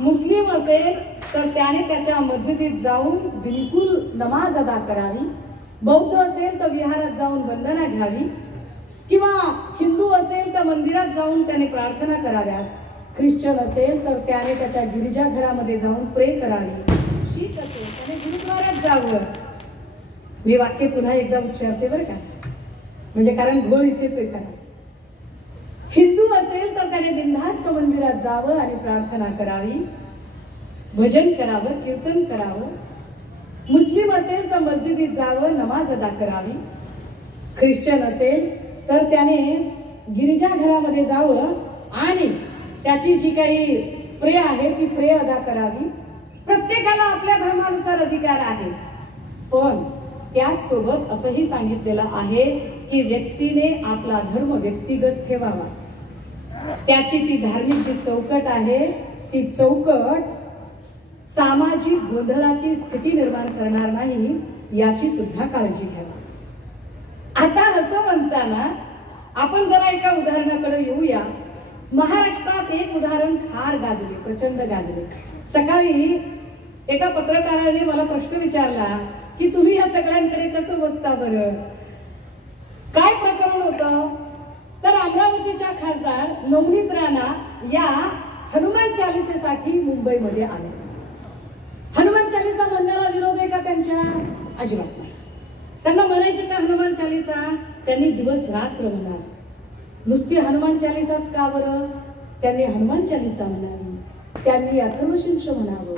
मुस्लिम असेल तर त्याने त्याच्या मस्जिदीत जाऊन बिलकुल नमाज अदा करावी. बौद्ध असेल तर विहारात जाऊन वंदना घ्यावी. किंवा हिंदू असेल तर मंदिरात जाऊन त्याने प्रार्थना कराव्यात. ख्रिश्चन असेल तर त्याने त्याच्या गिरिजाघरामध्ये जाऊन प्रे करावी. शीख असेल त्याने गुरुद्वारात जावं. मी वाक्य पुन्हा एकदा उच्चारते बरं का, म्हणजे कारण घोळ इथेच आहे. खरा हिंदू असेल तर त्याने बिनधास्त मंदिरात जावं आणि प्रार्थना करावी, भजन करावं, कीर्तन करावं. मुस्लिम असेल तर मस्जिदीत जावं, नमाज अदा करावी. ख्रिश्चन असेल तर त्याने गिरिजाघरामध्ये जावं आणि त्याची जी काही प्रे आहे ती प्रे अदा करावी. प्रत्येकाला आपल्या धर्मानुसार अधिकार आहे, पण त्याच सोबत असंही सांगितलेलं आहे की व्यक्तीने आपला धर्म व्यक्तिगत ठेवावा. त्याची ती धार्मिक जी चौकट आहे ती चौकट सामाजिक गोंधळाची स्थिती निर्माण करणार नाही याची सुद्धा काळजी घ्यावी. आता असं म्हणताना आपण जरा एका उदाहरणाकडे येऊया. महाराष्ट्रात एक उदाहरण फार गाजले, प्रचंड गाजले. सकाळी एका पत्रकाराने मला प्रश्न विचारला की तुम्ही ह्या सगळ्यांकडे कसं बघता बरं, काय प्रकरण होतं. तर अमरावतीच्या खासदार नवनीत राणा या हनुमान चालिसेसाठी मुंबईमध्ये आले. हनुमान चालिसा म्हणण्याला विरोध आहे का त्यांच्या? अजिबात नाही. त्यांना म्हणायचे का हनुमान चालिसा? त्यांनी दिवस रात्र म्हणाल. नुसती हनुमान चालिसाच का बरं? त्यांनी हनुमान चालिसा म्हणावी, त्यांनी अथर्वशीर्ष म्हणावं,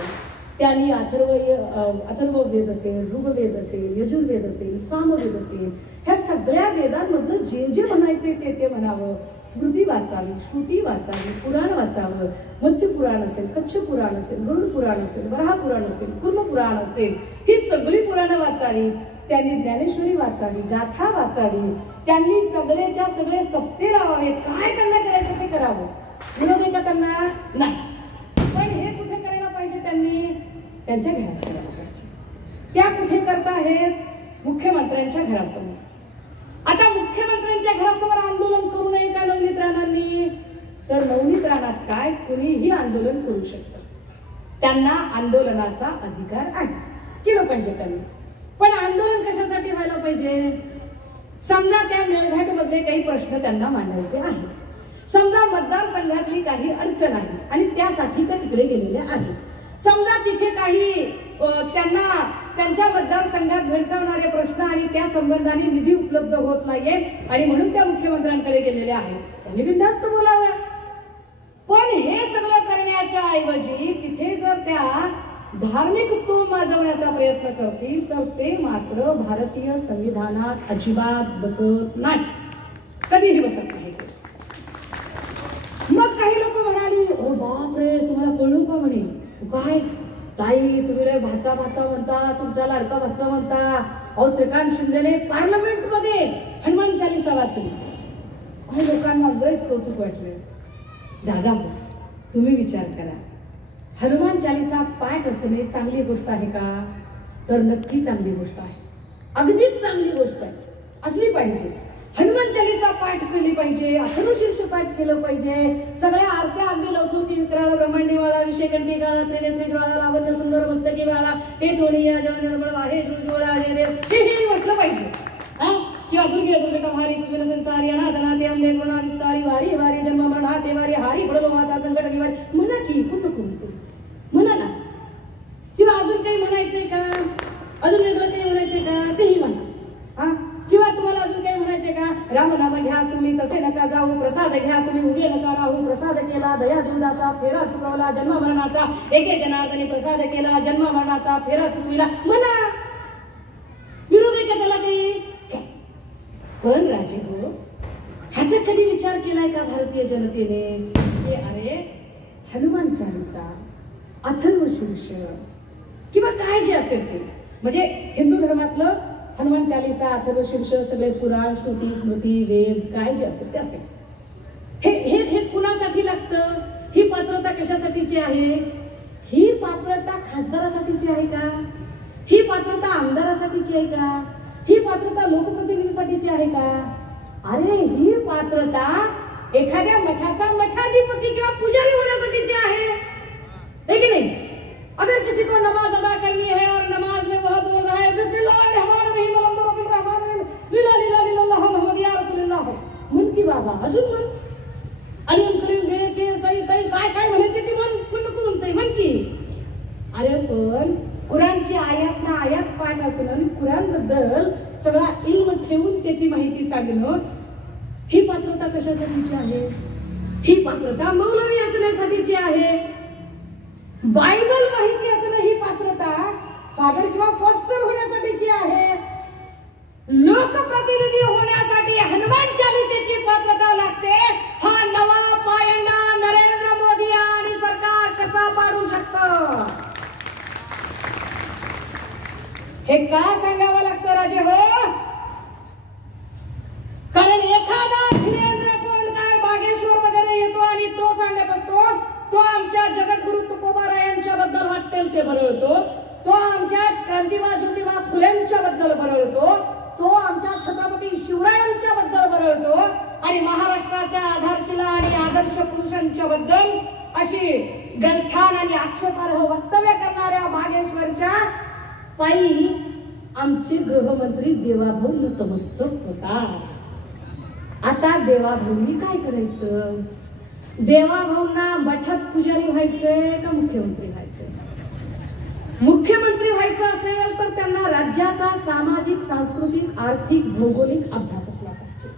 त्यांनी अथर्ववेद असेल, ऋग्वेद असेल, यजुर्वेद असेल, सामवेद असेल, ह्या सगळ्या वेदांमधलं जे जे म्हणायचे ते म्हणावं. स्मृती वाचावी, श्रुती वाचावी, पुराण वाचावं. मत्स्य पुराण असेल, कच्छ पुराण असेल, गरुड पुराण असेल, वराह पुराण असेल, कुर्म पुराण असेल, ही सगळी पुराणं वाचावी. त्यांनी ज्ञानेश्वरी वाचावी, गाथा वाचावी. त्यांनी सगळेच्या सगळे सप्ते लावावे. काय त्यांना करायचं ते करावं. विरोध आहे का त्यांना? नाही. पण हे कुठे करायला पाहिजे? त्यांनी त्यांच्या घरात करायला पाहिजे. त्या कुठे करता आहेत? मुख्यमंत्र्यांच्या घरासमोर. आता मुख्यमंत्र्यांच्या घरासमोर आंदोलन करू नये का नवनीत राणांनी? तर नवनीत राणाच काय, कुणीही आंदोलन करू शकतं. त्यांना आंदोलनाचा अधिकार आहे, केलं पाहिजे त्यांनी. पण आंदोलन कशासाठी व्हायला पाहिजे? समजा त्या मेळघाट मधले काही प्रश्न त्यांना मांडायचे आहे, समजा मतदारसंघातली काही अडचण आहे आणि त्यासाठी त्या तिकडे गेलेल्या आहेत. समजा तिथे काही त्यांना त्यांच्या मतदारसंघात भेडसावणारे प्रश्न आणि त्या संबंधाने निधी उपलब्ध होत नाहीये आणि म्हणून त्या मुख्यमंत्र्यांकडे गेलेल्या आहेत. त्यांनी बिनधास्त बोलावं. पण हे सगळं करण्याच्या ऐवजी तिथे जर त्या धार्मिक स्तूप माजवण्याचा प्रयत्न करतील तर ते मात्र भारतीय संविधानात अजिबात बसत नाही, कधीही बसत नाही. मग काही लोक म्हणाली, ओ बापरे, तुम्हाला कळू का म्हणे, काय ताई तुम्ही लय भाचा भाचा म्हणता, तुमचा लाडका भाचा म्हणता. अहो श्रीकांत शिंदेने पार्लमेंट मध्ये हनुमान चालिसा वाचली. काही लोकांना लयच कौतुक वाटलं. दादा हो, तुम्ही विचार करा, हनुमान चालिसा पाठ असणे चांगली गोष्ट आहे का? तर नक्की चांगली गोष्ट आहे, अगदीच चांगली गोष्ट आहे, असली पाहिजे. हनुमान चालिसा पाठ केली पाहिजे, अथर्वशीर्ष पाठ केलं पाहिजे. सगळ्या आरत्या अगदी लवथवती विक्राला, ब्रह्मांडीवाला, विषयकंठी काळा, त्रिनेत्री ज्वाला, लावण्य सुंदर मस्तकी वाला, ते धोनिया जवळ आहे जुळजुळा जय देव, हे म्हटलं पाहिजे. किंवा दुर्गे दुर्गट भारी तुझे संसारी अनाथना ते आमले गुणा विस्तारी वारी वारी जन्म म्हणा ते वारी हारी पडलो आता संकट निवारी म्हणा की म्हणा ना. किंवा अजून काही म्हणायचंय का? अजून वेगळं काही म्हणायचंय का? तेही म्हणा. किंवा तुम्हाला अजून काही म्हणायचंय का? रामनाम घ्या तुम्ही तसे नका जाऊ, प्रसाद घ्या तुम्ही उगे नका राहू, प्रसाद केला दया दुंदाचा फेरा चुकवला, जन्म मरणाचा एके जनार्दनी प्रसाद केला, जन्म मरणाचा फेरा चुकविला. म्हणा, विरोध आहे का त्याला काही? पण राजे हो, ह्याचा कधी विचार केलाय का भारतीय जनतेने की अरे हनुमान चालिसा, अथर्वशीर्ष किंवा काय जे असेल ते, म्हणजे हिंदू धर्मातलं हनुमान चालिसा, अथर्वशीर्ष, सगळे पुराण, श्रुती, स्मृती, वेद काय जे असेल ते असेल, हे हे हे कुणासाठी लागतं? ही पात्रता कशासाठीची आहे? ही पात्रता खासदारासाठीची आहे का? ही पात्रता आमदारासाठीची आहे का? ही पात्रता लोकप्रतिनिधीसाठीची आहे का? अरे ही पात्रता एखाद्या मठाचा मठाधिपती किंवा पुजारी होण्यासाठीची आहे की नहीं? अगर किसी को नमाज अदा करनी है और नमाज में वह बोल रहा है बिस्मिल्लाहिर्रहमानिर्रहीम लीला लीला इल्लल्लाह मुहम्मद या रसूलुल्लाह, म्हण की बाबा, अजून म्हण. अलीम कलीम वे ते सई तई काय काय म्हणायचे ते म्हण, कोण नको म्हणतंय म्हण की. अरे पण कुराणची आयात ना आयात पाठ असणं, कुराणबद्दल सगळा इल्म ठेवून त्याची माहिती सांगणं, ही पात्रता कशासाठीची आहे? ही पात्रता मौलवी असण्यासाठीची आहे. बायबल माहिती असणं ही पात्रता फादर किंवा फॉस्टर होण्यासाठीची आहे. लोकप्रतिनिधी होण्यासाठी हनुमान चालिसेची पात्रता लागते. हा नवा पायंडा नरेंद्र मोदी आणि सरकार कसा पाडू शकतं, हे का सांगावं लागतं राजे हो? कारण एखादा धीरेंद्र कोण काय बागेश्वर वगैरे येतो आणि तो सांगत असतो, तो आमच्या जगद्गुरु तुकोबारायांच्या बद्दल वाटेल ते बरळतो, तो आमच्या क्रांतिबा ज्योतिबा फुलेंच्या बद्दल बरळतो, तो आमच्या छत्रपती शिवरायांच्या बद्दल बरळतो आणि महाराष्ट्राच्या आधारशिला आणि आदर्श पुरुषांच्या बद्दल अशी गलथान आणि आक्षेपार्ह वक्तव्य करणाऱ्या बागेश्वरच्या पायी आमचे गृहमंत्री देवाभाऊ नतमस्तक होतात. आता देवाभाऊंनी काय करायचं? देवाभाऊंना मठात पुजारी व्हायचंय का मुख्यमंत्री व्हायचंय? मुख्यमंत्री व्हायचं असेल तर त्यांना राज्याचा सामाजिक, सांस्कृतिक, आर्थिक, भौगोलिक अभ्यास असला पाहिजे.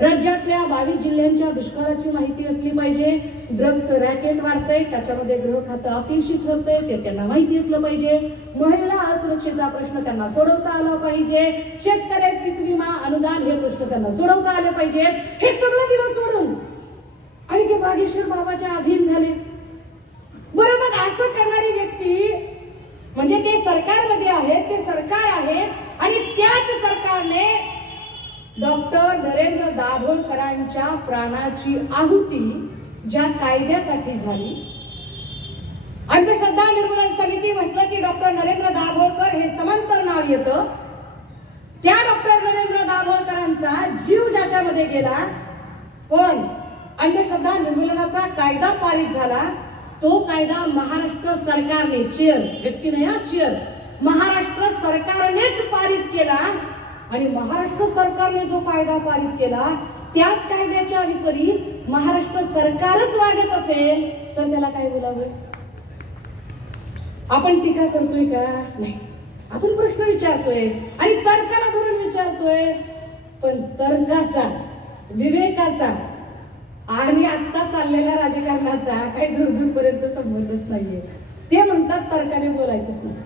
राज्यातल्या 22 जिल्ह्यांच्या दुष्काळाची माहिती असली पाहिजे. ड्रगचं रॅकेट वाढतंय, त्याच्यामध्ये गृह खातं अपयशी ठरतंय, ते त्यांना माहिती असलं पाहिजे. महिला असुरक्षेचा प्रश्न त्यांना सोडवता आला पाहिजे. शेतकरी पीक विमा अनुदान हे प्रश्न त्यांना सोडवता आले पाहिजेत. हे सगळं दिवस सोडून आणि ते बागेश्वर बाबाच्या अधीन झाले. बरं, मग असं करणारी व्यक्ती म्हणजे ते सरकारमध्ये आहे, ते सरकार आहे आणि त्याच सरकारने डॉक्टर नरेंद्र दाभोळकरांच्या प्राणाची आहुती ज्या कायद्यासाठी झाली, अंधश्रद्धा निर्मूलन समिती म्हटलं की डॉक्टर नरेंद्र दाभोळकर हे समांतर नाव येतं. त्या डॉक्टर नरेंद्र दाभोळकरांचा जीव ज्याच्यामध्ये गेला, पण अंधश्रद्धा निर्मूलनाचा कायदा पारित झाला. तो कायदा महाराष्ट्र सरकारने, चेअर व्यक्ती नाही, चेअर महाराष्ट्र सरकारनेच पारित केला आणि महाराष्ट्र सरकारने जो कायदा पारित केला त्याच कायद्याच्या विपरीत महाराष्ट्र सरकारच वागत असेल तर त्याला काय बोलावं? आपण टीका करतोय का? नाही, आपण प्रश्न विचारतोय आणि तर्काला धरून विचारतोय. पण तर्काचा, विवेकाचा आणि आता चाललेल्या राजकारणाचा काही दूरदूरपर्यंत संबंधच नाहीये. ते म्हणतात तर्काने बोलायचंच नाही.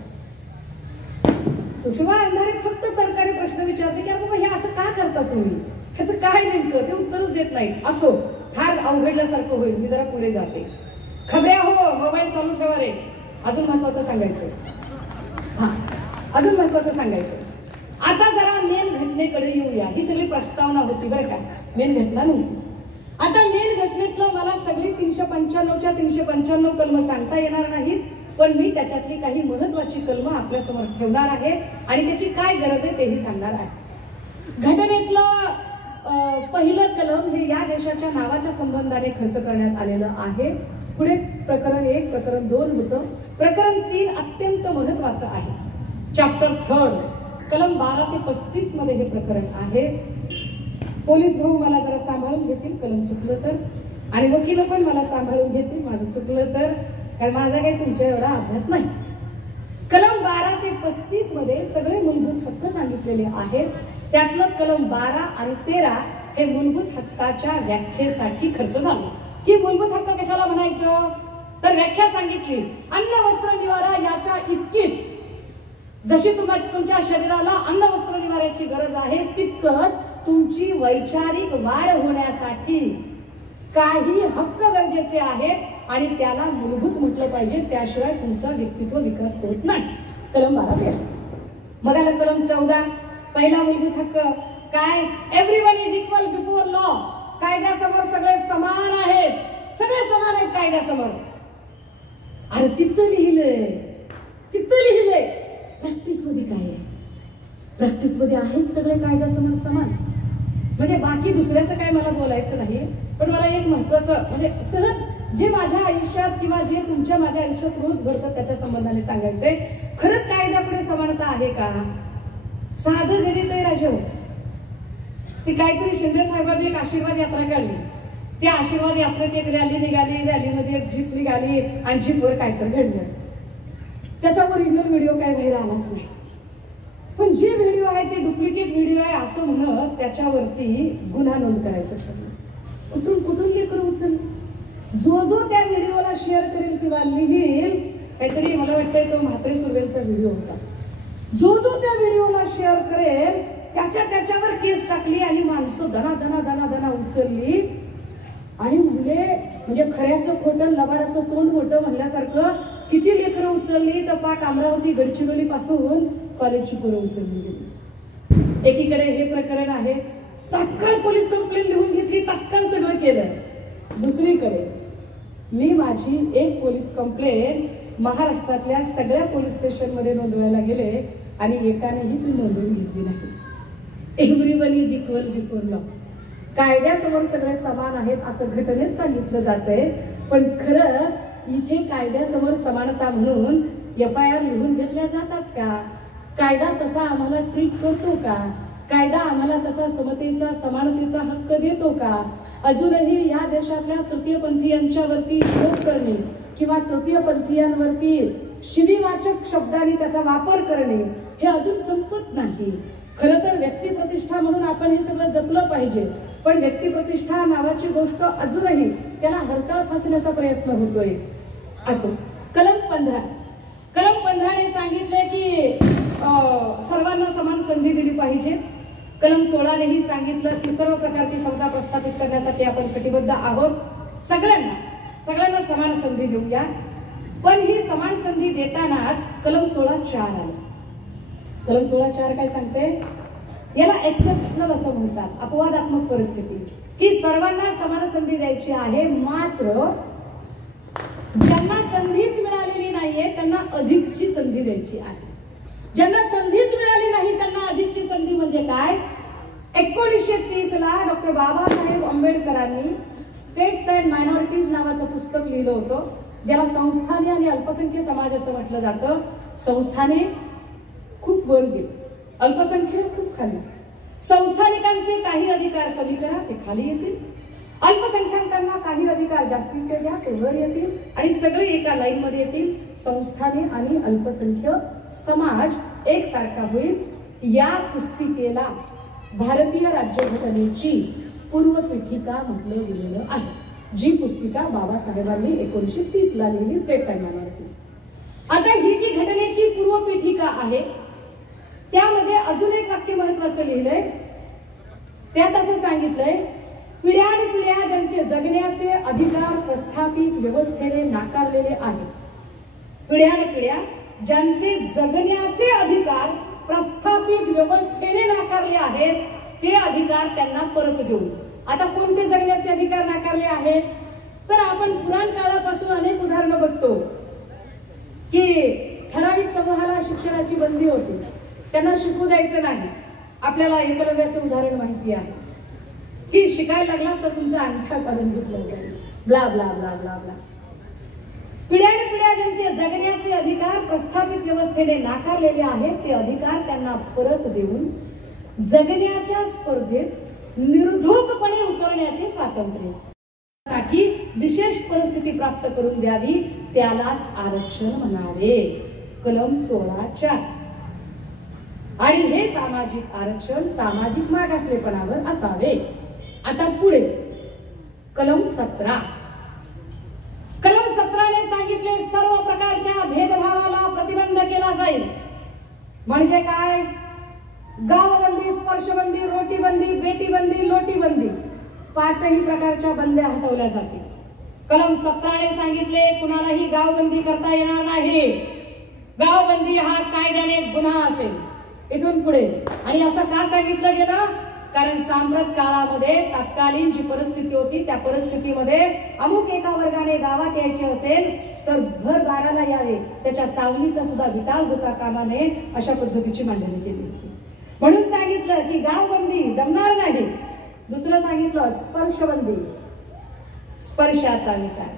सुषमा अंधारे फक्त तर्काने प्रश्न विचारते की बाबा हे असं का करता तुम्ही, ह्याचं काय नेमकं, ते उत्तरच देत नाही. असो, फार अवघडल्यासारखं होईल, मी जरा पुढे जाते. खबऱ्या हो, मोबाईल चालू ठेवा रे. अजून महत्वाचं सांगायचं, अजून महत्वाचं सांगायचं. आता जरा मेन घटनेकडे येऊया. ही सगळी प्रस्तावना होती बरं का, मेन घटना नव्हती. आता मेन घटनेतलं मला सगळी 395च्या 395 कलम सांगता येणार नाहीत, पण मी त्याच्यातली काही महत्वाची कलम आपल्यासमोर ठेवणार आहे आणि त्याची काय गरज आहे तेही सांगणार आहे. घटनेतलं पहिलं कलम हे या देशाच्या नावाच्या संबंधाने खर्च करण्यात आलेलं आहे. पुढे प्रकरण 1, प्रकरण 2 होतं. प्रकरण 3 अत्यंत महत्वाचं आहे. चॅप्टर 3 कलम 12 ते 35 मध्ये हे प्रकरण आहे. पोलीस भाऊ मला जरा सांभाळून घेतील कलम चुकलं तर, आणि वकील पण मला सांभाळून घेतील माझं चुकलं तर, कारण माझा काही तुमच्या एवढा अभ्यास नाही. कलम 12 ते 35 मध्ये सगळे मूलभूत हक्क सांगितलेले आहेत. त्यातलं कलम 12 आणि 13 हे मूलभूत हक्काच्या व्याख्येसाठी खर्च झाला. की मूलभूत हक्क कशाला म्हणायचं तर व्याख्या सांगितली, अन्न वस्त्र निवारा याच्या इतकीच जशी तुमच्या शरीराला अन्न वस्त्र निवाऱ्याची गरज आहे, तितकंच तुमची वैचारिक वाढ होण्यासाठी काही हक्क गरजेचे आहेत आणि त्याला मूलभूत म्हटलं पाहिजे, त्याशिवाय तुमचा व्यक्तित्व विकास होत नाही. कलम 12 मग आला कलम 14. पहिला मूलभूत हक्क काय? Everyone is equal before law. कायद्यासमोर सगळे समान आहेत, सगळे समान आहेत कायद्यासमोर. अरे तिथं लिहिलंय, तिथं लिहिलंय. प्रॅक्टिस मध्ये काय आहे? प्रॅक्टिस मध्ये आहेत सगळे कायद्यासमोर समान. म्हणजे बाकी दुसऱ्याचं काय मला बोलायचं नाही, पण मला एक महत्वाचं म्हणजे सहज जे माझ्या आयुष्यात किंवा जे तुमच्या माझ्या आयुष्यात रोज घडतं त्याच्या संबंधाने सांगायचंय. खरंच कायद्यापुढे समानता आहे का? साधं गणित आहे राजाओ. ती काहीतरी शिंदे साहेबांनी एक आशीर्वाद यात्रा काढली. त्या आशीर्वाद यात्रेत एक रॅली निघाली, रॅलीमध्ये एक जीप निघाली आणि जीपवर काहीतरी घडलं. त्याचा ओरिजिनल व्हिडिओ काय बाहेर आलाच नाही. पण जे व्हिडिओ आहे ते डुप्लिकेट व्हिडिओ आहे असं म्हणत त्याच्यावरती गुन्हा नोंद करायचं ठरलं. कुठून लेकरं उचलली. जो त्या व्हिडिओला शेअर करेल किंवा लिहिल, काहीतरी मला वाटतंय तो म्हात्रे सुर्वेचा व्हिडिओ होता, जो त्या व्हिडिओला शेअर करेल त्याच्यावर केस टाकली आणि माणसं दना उचलली आणि मुले म्हणजे खऱ्याचं खोटं लबाडाचं तोंड मोठं म्हणल्यासारखं किती लेकरं उचलली तर पाक अमरावती गडचिरोली पासून कॉलेजची पोरं उचलली गेली. एकीकडे हे प्रकरण आहे, तात्काळ पोलीस कंप्लेंट लिहून घेतली, तात्काळ सगळं केलं. दुसरीकडे मी माझी एक पोलीस कंप्लेंट महाराष्ट्रातल्या सगळ्या पोलीस स्टेशनमध्ये नोंदवायला गेले आणि एकानेही ती नोंदवून घेतली नाही. Everyone is equal before law. कायद्यासमोर सगळे समान आहेत असं घटनेत सांगितलं जातंय, पण खरंच इथे कायद्यासमोर समानता म्हणून FIR लिहून घेतल्या जातात का? कायदा तसा आम्हाला ट्रीट करतो का? कायदा आम्हाला तसा समतेचा समानतेचा हक्क देतो का? अजूनही या देशातल्या तृतीयपंथीयांच्यावरती विरोध करणे किंवा तृतीयपंथीयांवरती शिवीवाचक शब्दांनी त्याचा वापर करणे हे अजून संपत नाही. खरं तर व्यक्तिप्रतिष्ठा म्हणून आपण हे सगळं जपलं पाहिजे, पण व्यक्तिप्रतिष्ठा नावाची गोष्ट अजूनही त्याला हरताळ फासण्याचा प्रयत्न होतोय. असो, कलम 15 ने सांगितले की सर्वांना समान संधी दिली पाहिजे. कलम 16 नेही सांगितलं की सर्व प्रकारची समता प्रस्थापित करण्यासाठी आपण कटिबद्ध आहोत. सगळ्यांना समान संधी देऊया. पण ही समान संधी देतानाच कलम 16(4) आलं. कलम 16(4) काय सांगते? याला एक्सेप्शनल असं म्हणतात, अपवादात्मक परिस्थिती, की सर्वांना समान संधी द्यायची आहे, मात्र ज्यांना संधीच मिळालेली नाहीये त्यांना अधिकची संधी द्यायची आहे. ज्यांना संधीच मिळाली नाही त्यांना अधिकची संधी म्हणजे काय? 1930 ला डॉक्टर बाबासाहेब आंबेडकरांनी स्टेट्स अँड मायनॉरिटीज नावाचं पुस्तक लिहिलं होतं, ज्याला संस्थाने आणि अल्पसंख्य समाज असं म्हटलं जातं. संस्थाने खूप वर गेले, अल्पसंख्य खूप खाली. संस्थानिकांचे काही अधिकार कमी करा, ते खाली येतील. अल्पसंख्याकांना काही अधिकार जास्तीचे द्या, ते वर येतील. आणि सगळे एका लाईन मध्ये येतील. संस्थाने आणि अल्पसंख्य समाज एकसारखा होईल. या पुस्तिकेला भारतीय राज्यघटनेची पूर्वपीठिका म्हटलं गेलेलं आहे, जी पुस्तिका बाबासाहेबांनी 1930 ला लिहिली, स्टेट्स अँड मायनॉरिटीज. आता ही जी घटनेची पूर्वपीठिका आहे त्यामध्ये अजून एक वाक्य महत्वाचं लिहिलंय. त्यात असं सांगितलंय, पिढ्यानपिढ्या ज्यांचे जगण्याचे अधिकार प्रस्थापित व्यवस्थेने नाकारलेले आहेत. पिढ्यानपिढ्या ज्यांचे जगण्याचे अधिकार प्रस्थापित व्यवस्थेने नाकारले आहेत ते अधिकार त्यांना परत देऊ. आता कोणते जगण्याचे अधिकार नाकारले आहेत? तर आपण पुराण काळापासून अनेक उदाहरणं बघतो की ठराविक समूहाला शिक्षणाची बंदी होती, त्यांना शिकू द्यायचं नाही. आपल्याला एकलव्याचं उदाहरण माहिती आहे की शिकायला लागला तर तुमचा अंगठा काढून घेतलं जाईल, blah blah blah blah blah. पिढ्यानपिढ्या ज्यांचे जगण्याचे अधिकार प्रस्थापित व्यवस्थेने नाकारलेले आहेत ते अधिकार त्यांना परत देऊन जगण्याच्या स्पर्धेत निर्धोकपणे उतरण्याचे स्वातंत्र्य साठी विशेष परिस्थिती प्राप्त करून द्यावी, त्यालाच आरक्षण म्हणावे. कलम 16(4). आणि हे सामाजिक आरक्षण सामाजिक मागासलेपणावर असावे. आता पुढे कलम 17. कलम 17 ने सांगितले सर्व प्रकारच्या भेदभावाला प्रतिबंध केला जाईल. म्हणजे काय? गावबंदी, स्पर्शबंदी, रोटीबंदी, बेटीबंदी, लोटीबंदी, 5ही प्रकारच्या बंद्या हटवल्या जातील. कलम 17 ने सांगितले कुणालाही गावबंदी करता येणार नाही. गावबंदी हा कायद्याने गुन्हा असेल. इथून पुढे आणि असं का सांगितलं गेलं? कारण सांप्रत काळामध्ये तत्कालीन जी परिस्थिती होती त्या परिस्थितीमध्ये अमुक एका वर्गाने गावात यायचे असेल तर भर दाराला यावे, त्याच्या सावलीचा सुद्धा विटाळ होता कामा नये, अशा पद्धतीची मांडणी केली होती. म्हणून सांगितलं की गावबंदी जमणार नाही. दुसरं सांगितलं स्पर्शबंदी, स्पर्शाचा विचार,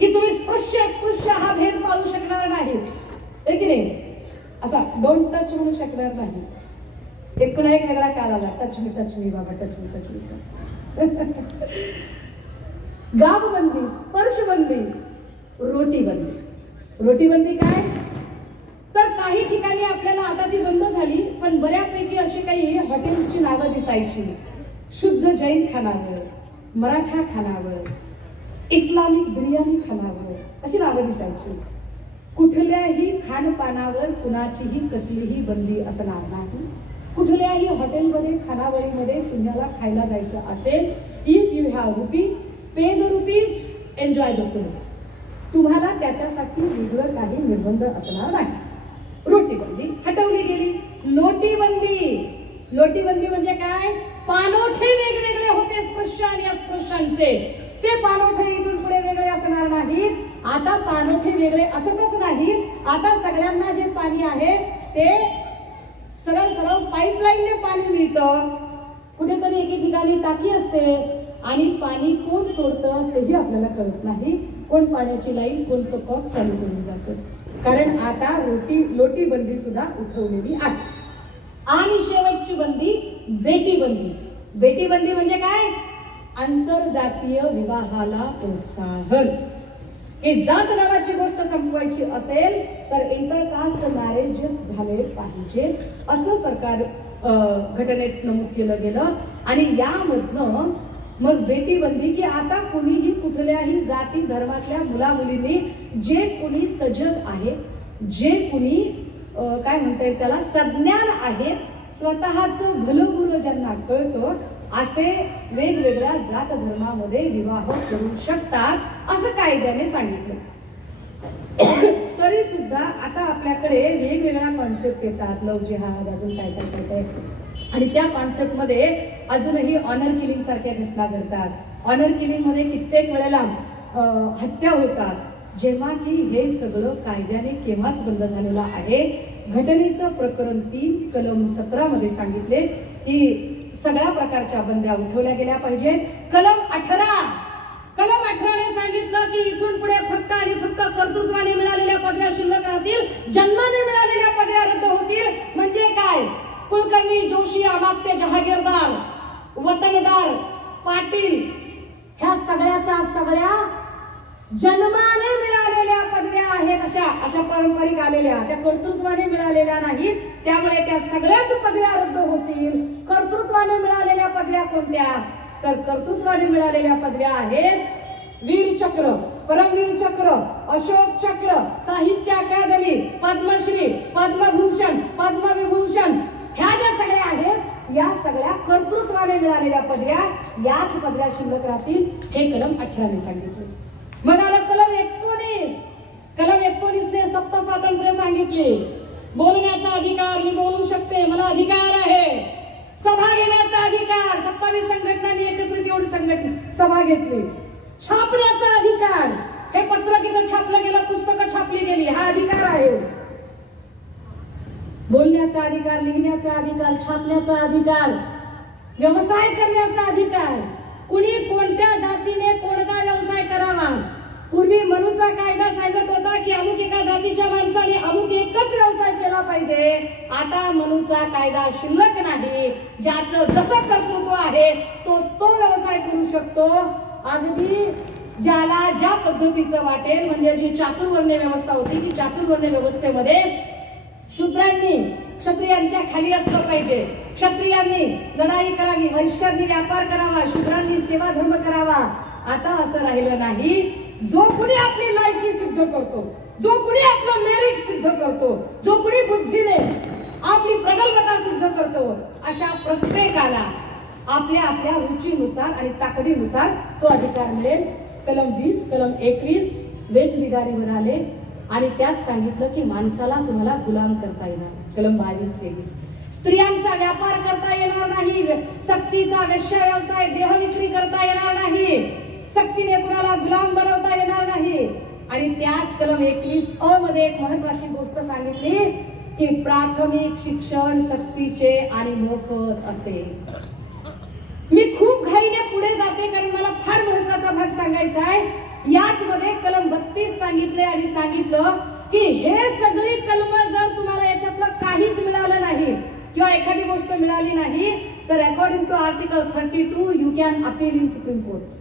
की तुम्ही स्पर्श हा भेद पाळू शकणार नाही, हे की नाही? असा डोंट टच म्हणू शकणार नाही. एक वेगळा काळ आला, टच मी बाबा, टच मी. गावबंदी, स्पर्शबंदी, रोटीबंदी. रोटीबंदी काय? तर काही ठिकाणी आपल्याला आता ती बंद झाली, पण बऱ्यापैकी अशी काही हॉटेल्सची नावं दिसायची. शुद्ध जैन खानावळ, मराठा खानावळ, इस्लामिक बिर्याणी खानावळ अशी नावं दिसायची. कुठल्याही खानपानावर कुणाचीही कसलीही बंदी असणार नाही. कुठल्याही हॉटेलमध्ये खानावळीमध्ये तुम्हाला खायला जायचं असेल, if you have RuPay, pay the rupees, enjoy the food. तुम्हाला त्याच्यासाठी वेगळं काही निर्बंध असणार नाही. रोटीबंदी हटवली गेली. लोटीबंदी, लोटीबंदी म्हणजे काय? पानोठे वेगवेगळे होते स्पृश्य आणि अस्पृश्यांचे, ते पानोठे इथून पुढे वेगळे असणार नाहीत. आता पानोठे वेगळे असतच नाही, आता सगळ्यांना जे पाणी आहे ते सरळ सरळ पाईपलाईनने पाणी मिळतं. कुठेतरी एके ठिकाणी टाकी असते आणि पाणी कोण सोडतं तेही आपल्याला कळत नाही. कोण पाण्याची लाईन, कोणतं कप चालू करून जातं. कारण आता लोटीबंदी सुद्धा उठवलेली आहे. आणि शेवटची बंदी बेटीबंदी. बेटीबंदी म्हणजे काय? आंतरजातीय विवाहाला प्रोत्साहन. हे जात नावाची गोष्ट संपवायची असेल तर इंटरकास्ट मॅरेजेस झाले पाहिजे असं सरकार घटनेत नमूद केलं गेलं. आणि यामधनं मग बेटीबंदी की आता कुणीही कुठल्याही जाती धर्मातल्या मुला मुलींनी जे कुणी सजग आहेत, जे कुणी काय म्हणता येईल त्याला सज्ञान आहेत, स्वतःचं भलं बुरं ज्यांना कळतं, असे वेगवेगळ्या जात धर्मामध्ये विवाह करू शकतात असं कायद्याने सांगितलं. तरी सुद्धा आता आपल्याकडे वेगवेगळ्या कॉन्सेप्ट येतात, लव्ह जिहाद, अजून काय काय काय काय, आणि त्या कॉन्सेप्ट मध्ये अजूनही ऑनर किलिंग सारख्या घटना घडतात. ऑनर किलिंग मध्ये कित्येक वेळेला हत्या होतात, जेव्हा की हे सगळं कायद्याने केव्हाच बंद झालेलं आहे. घटनेचं प्रकरण 3 कलम 17 मध्ये सांगितले की सगळ्या प्रकारच्या बंद्या उठवल्या गेल्या पाहिजेत. कलम 18 ने सांगितलं की इथून पुढे फक्त आणि फक्त कर्तृत्वाने मिळालेल्या पदव्या शिल्लक राहतील, जन्माने मिळालेल्या पदव्या रद्द होतील. म्हणजे काय? कुलकर्णी, जोशी, अमात्य, जहागीरदार, वतनदार, पाटील ह्या सगळ्याच्या सगळ्या जन्माने मिळालेल्या पदव्या आहेत. अशा पारंपरिक आलेल्या, त्या कर्तृत्वाने मिळालेल्या नाहीत. त्यामुळे त्या सगळ्याच पदव्या रद्द होतील. कर्तृत्वाने मिळालेल्या पदव्या कोणत्या? तर कर्तृत्वाने मिळालेल्या पदव्या आहेत वीर चक्र, परमवीर चक्र, अशोक चक्र, साहित्य अकादमी, पद्मश्री, पद्मभूषण, पद्मविभूषण, ह्या ज्या सगळ्या आहेत या सगळ्या कर्तृत्वाने मिळालेल्या पदव्या, याच पदव्या शिल्लक राहतील. हे कलम 18 ने सांगितले. मग आलं कलम 19. कलम 19 ने सप्त स्वातंत्र्य सांगितले. बोलण्याचा अधिकार, मी बोलू शकते, मला अधिकार आहे. सभा घेण्याचा अधिकार, 27 संघटनांनी एकत्रित एवढी सभा घेतली. छापण्याचा अधिकार, हे पत्र किती छापलं गेलं, पुस्तकं छापली गेली, हा अधिकार आहे. बोलण्याचा अधिकार, लिहिण्याचा अधिकार, छापण्याचा अधिकार, व्यवसाय करण्याचा अधिकार. कुणी कोणत्या जातीने कोणता व्यवसाय करावा. पूर्वी मनूचा कायदा सांगत होता की अमुक एका जातीच्या माणसाने अमुक एकच व्यवसाय केला पाहिजे. आता मनूचा कायदा शिल्लक नाही. ज्याचं जसं कर्तृत्व आहे तो व्यवसाय करू शकतो. अगदी ज्याला ज्या पद्धतीचं वाटेल. म्हणजे जी चातुर्वर्ण्य व्यवस्था होती की चातुर्वर्ण्य व्यवस्थेमध्ये शूद्रांनी क्षत्रियांच्या खाली असलं पाहिजे, क्षत्रियांनी लढाई करावी, वैश्यांनी व्यापार करावा, शूद्रांनी सेवा धर्म करावा. आता असं राहिलं नाही. जो कुणी आपली लायकी सिद्ध करतो, जो कुणी आपलं मेरिट सिद्ध करतो, जो कुणी बुद्धीने आपली प्रगल्भता सिद्ध करतो, अशा प्रत्येकाला आपल्या आपल्या रुचीनुसार आणि ताकदीनुसार तो अधिकार मिळेल. कलम 20, कलम 21 वेठबिगारीवर आले आणि त्यात सांगितलं की माणसाला तुम्हाला गुलाम करता येणार. कलम 22-23 स्त्रियांचा व्यापार करता येणार नाही, सक्तीचा वेश्या व्यवसाय, देहविक्री करता येणार नाही, सक्तीने कुणाला गुलाम बनवता येणार नाही. आणि त्याच कलम 21 मध्ये एक महत्वाची गोष्ट सांगितली की प्राथमिक शिक्षण सक्तीचे आणि मोफत असेल. मी खूप घाईने पुढे जाते कारण मला फार महत्वाचा भाग सांगायचा आहे. याच मध्ये कलम 32 सांगितले आणि सांगितलं की हे सगळी कलम जर तुम्हाला याच्यातलं काहीच मिळालं नाही किंवा एखादी गोष्ट मिळाली नाही तर according to article 32 you can appeal in Supreme Court.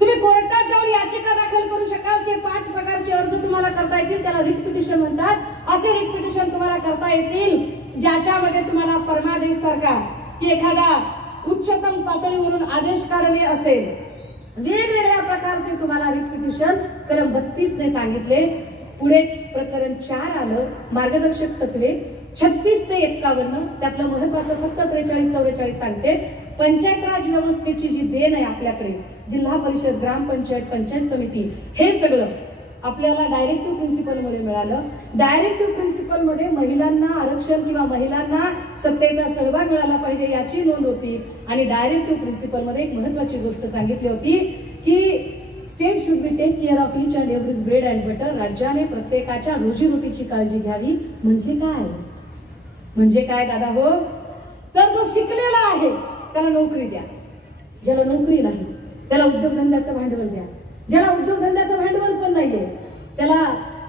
तुम्ही कोर्टात जाऊन याचिका दाखल करू शकाल. ते 5 प्रकारचे अर्ज तुम्हाला करता येतील, त्याला रिट पिटिशन म्हणतात. असे रिट पिटिशन तुम्हाला करता येतील. ज्याच्यामध्ये तुम्हाला परमादेश सारखा की एखादा उच्चतम पातळीवरून आदेश काढणे असेल, वेगवेगळ्या प्रकारचे तुम्हाला रिट कलम 32 ने सांगितले. पुढे प्रकरण 4 आलं, मार्गदर्शक तत्वे 36 ते 51. त्यातलं महत्वाचं फक्त 43-44 सांगते. पंचायत राज व्यवस्थेची जी देण आहे आपल्याकडे, जिल्हा परिषद, ग्रामपंचायत, पंचायत समिती, हे सगळं आपल्याला डायरेक्टिव्ह प्रिन्सिपल मध्ये मिळालं. डायरेक्टिव्ह प्रिन्सिपल मध्ये महिलांना आरक्षण किंवा महिलांना सत्तेचा सहभाग मिळाला पाहिजे याची नोंद होती. आणि डायरेक्टिव्ह प्रिन्सिपल मध्ये एक महत्वाची गोष्ट सांगितली होती की state should be take care of each and every's bread and butter. राज्याने प्रत्येकाच्या रोजीरोटीची काळजी घ्यावी. म्हणजे काय दादा हो, तर जो शिकलेला आहे त्याला नोकरी द्या, ज्याला नोकरी नाही त्याला उद्योगधंद्याचं भांडवल द्या, ज्याला उद्योगधंद्याचं भांडवल पण नाहीये त्याला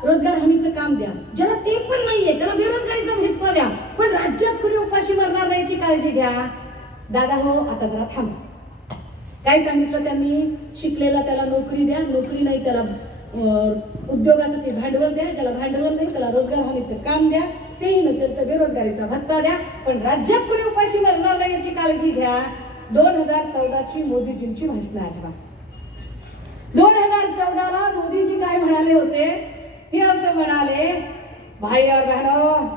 रोजगार हमीचं काम द्या, ज्याला ते पण नाहीये त्याला बेरोजगारीचं भत्ता द्या. पण राज्यात कुणी उपाशी मरणार नाही याची काळजी घ्या. दादा हो, आता जरा थांबा. काय सांगितलं त्यांनी? शिकलेला त्याला नोकरी द्या, नोकरी नाही त्याला उद्योगासाठी भांडवल द्या, ज्याला भांडवल नाही त्याला रोजगार हमीचं काम द्या, तेही नसेल तर बेरोजगारीचा भत्ता द्या. पण राज्यात कुणी उपाशी मरणार नाही याची काळजी घ्या. 2014ची मोदीजींची भाषणं आठवा. 2014ला मोदीजी काय म्हणाले होते? ते असं म्हणाले, भाई और बहनों,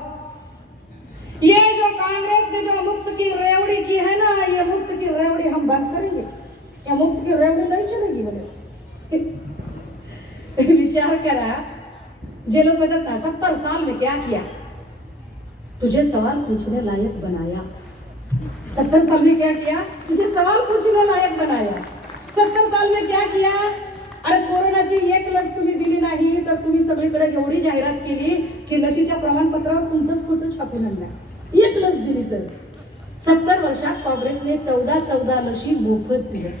ये जो कांग्रेस ने जो मुफ्त की रेवड़ी की है ना, ये मुफ्त की रेवड़ी हम बंद करेंगे. या मुफ्त की रेवड़ी नहीं चलेगी बोले. विचार करा, जे लोग बता 70 साल में क्या किया, तुझे सवाल पूछने लायक बनाया. 70 साल में क्या किया? तुझे सवाल पूछने लायक बनाया. 70 साल में क्या किया? अरे कोरोनाची एक लस तुम्ही दिली नाही तर तुम्ही सगळीकडे एवढी जाहिरात केली की लशीच्या प्रमाणपत्रावर तुमचाच फोटो छापून आणला. एक लस दिली तर 70 वर्षात काँग्रेसने 14 लशी मोफत दिल्या.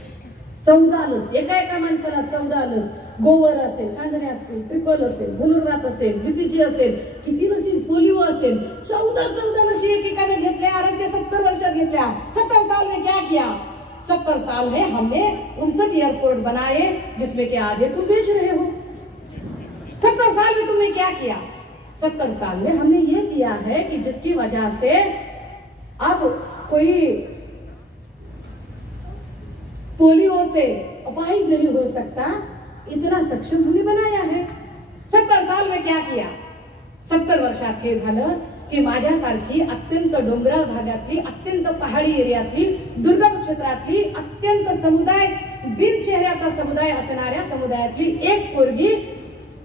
14 लस, एका माणसाला 14 लस. गोवर असेल, कांजणे असतील, ट्रिपल असेल, धनुर्वात असेल, बीसीजी असेल, किती लशी, पोलिओ असेल, 14 लशी एकेकाने घेतल्या. अरे ते 70 वर्षात घेतल्या. 70 साल में क्या किया? 70 साल में हमने 59 एयरपोर्ट बनाए जिसमें के आधे तुम बेच रहे हो. 70 साल में तुमने क्या किया? 70 साल में हमने ये किया है कि जिसकी वजह से अब कोई पोलियो से अपाहिज नहीं हो सकता, इतना सक्षम हमने बनाया है. 70 साल में क्या किया? 70 वर्षात हे झालं की माझ्यासारखी अत्यंत डोंगराळ भागातली, अत्यंत पहाडी एरियातली, दुर्गम क्षेत्रातली, अत्यंत समुदाय बिन चेहऱ्याचा समुदाय असणाऱ्या समुदायातली एक पोरगी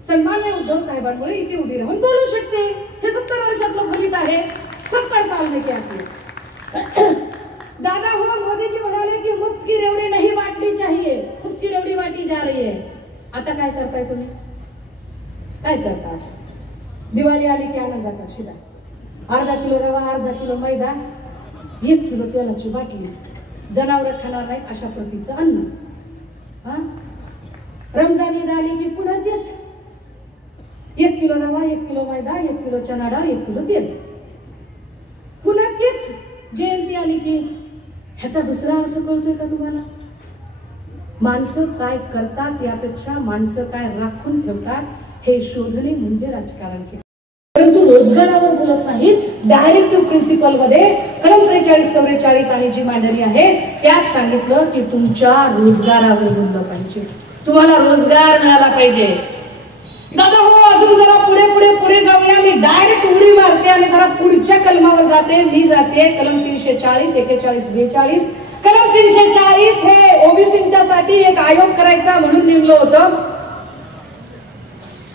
सन्मान्य उद्धव साहेबांमुळे इथे उभी राहून बोलू शकते. हे 70 वर्षातलं फलित आहे. 70 साल में क्या किया? दादा हो, मोदी जी म्हणाले की मुफ्त की रेवड़ी नहीं बांटनी चाहिए, मुफ्त की रेवड़ी बांटी जा रही है. आता काय करताय तुम्ही? काय करता? दिवाळी आली की आनंदाचा शिदा. अर्धा किलो रवा, अर्धा किलो मैदा, 1 किलो तेलाची बाटली, जनावर खाणार नाहीत अशा प्रतीचं अन्न. रमजान ईद आली की पुन्हा तेच. 1 किलो रवा, 1 किलो मैदा, 1 किलो चना डाळ, 1 किलो तेल, पुन्हा तेच. जयंती आली की ह्याचा दुसरा अर्थ कळतोय का तुम्हाला? माणसं काय करतात यापेक्षा माणसं काय राखून ठेवतात हे शोधणे म्हणजे राजकारण. परंतु रोजगारावर बोलत नाहीत. डायरेक्टिव्ह प्रिन्सिपल मध्ये कलम 43-44 आणि जी मांडणी आहे त्यात सांगितलं की तुमच्या रोजगारावर बोललं पाहिजे, तुम्हाला रोजगार मिळाला पाहिजे. दादा हो, अजून जरा पुढे जाऊया. मी डायरेक्ट उडी मारते आणि जरा पुढच्या कलमावर जाते. मी जाते कलम 340, 41, 42. कलम 340 हे ओबीसीच्या साठी एक आयोग करायचा म्हणून नेमलं होतं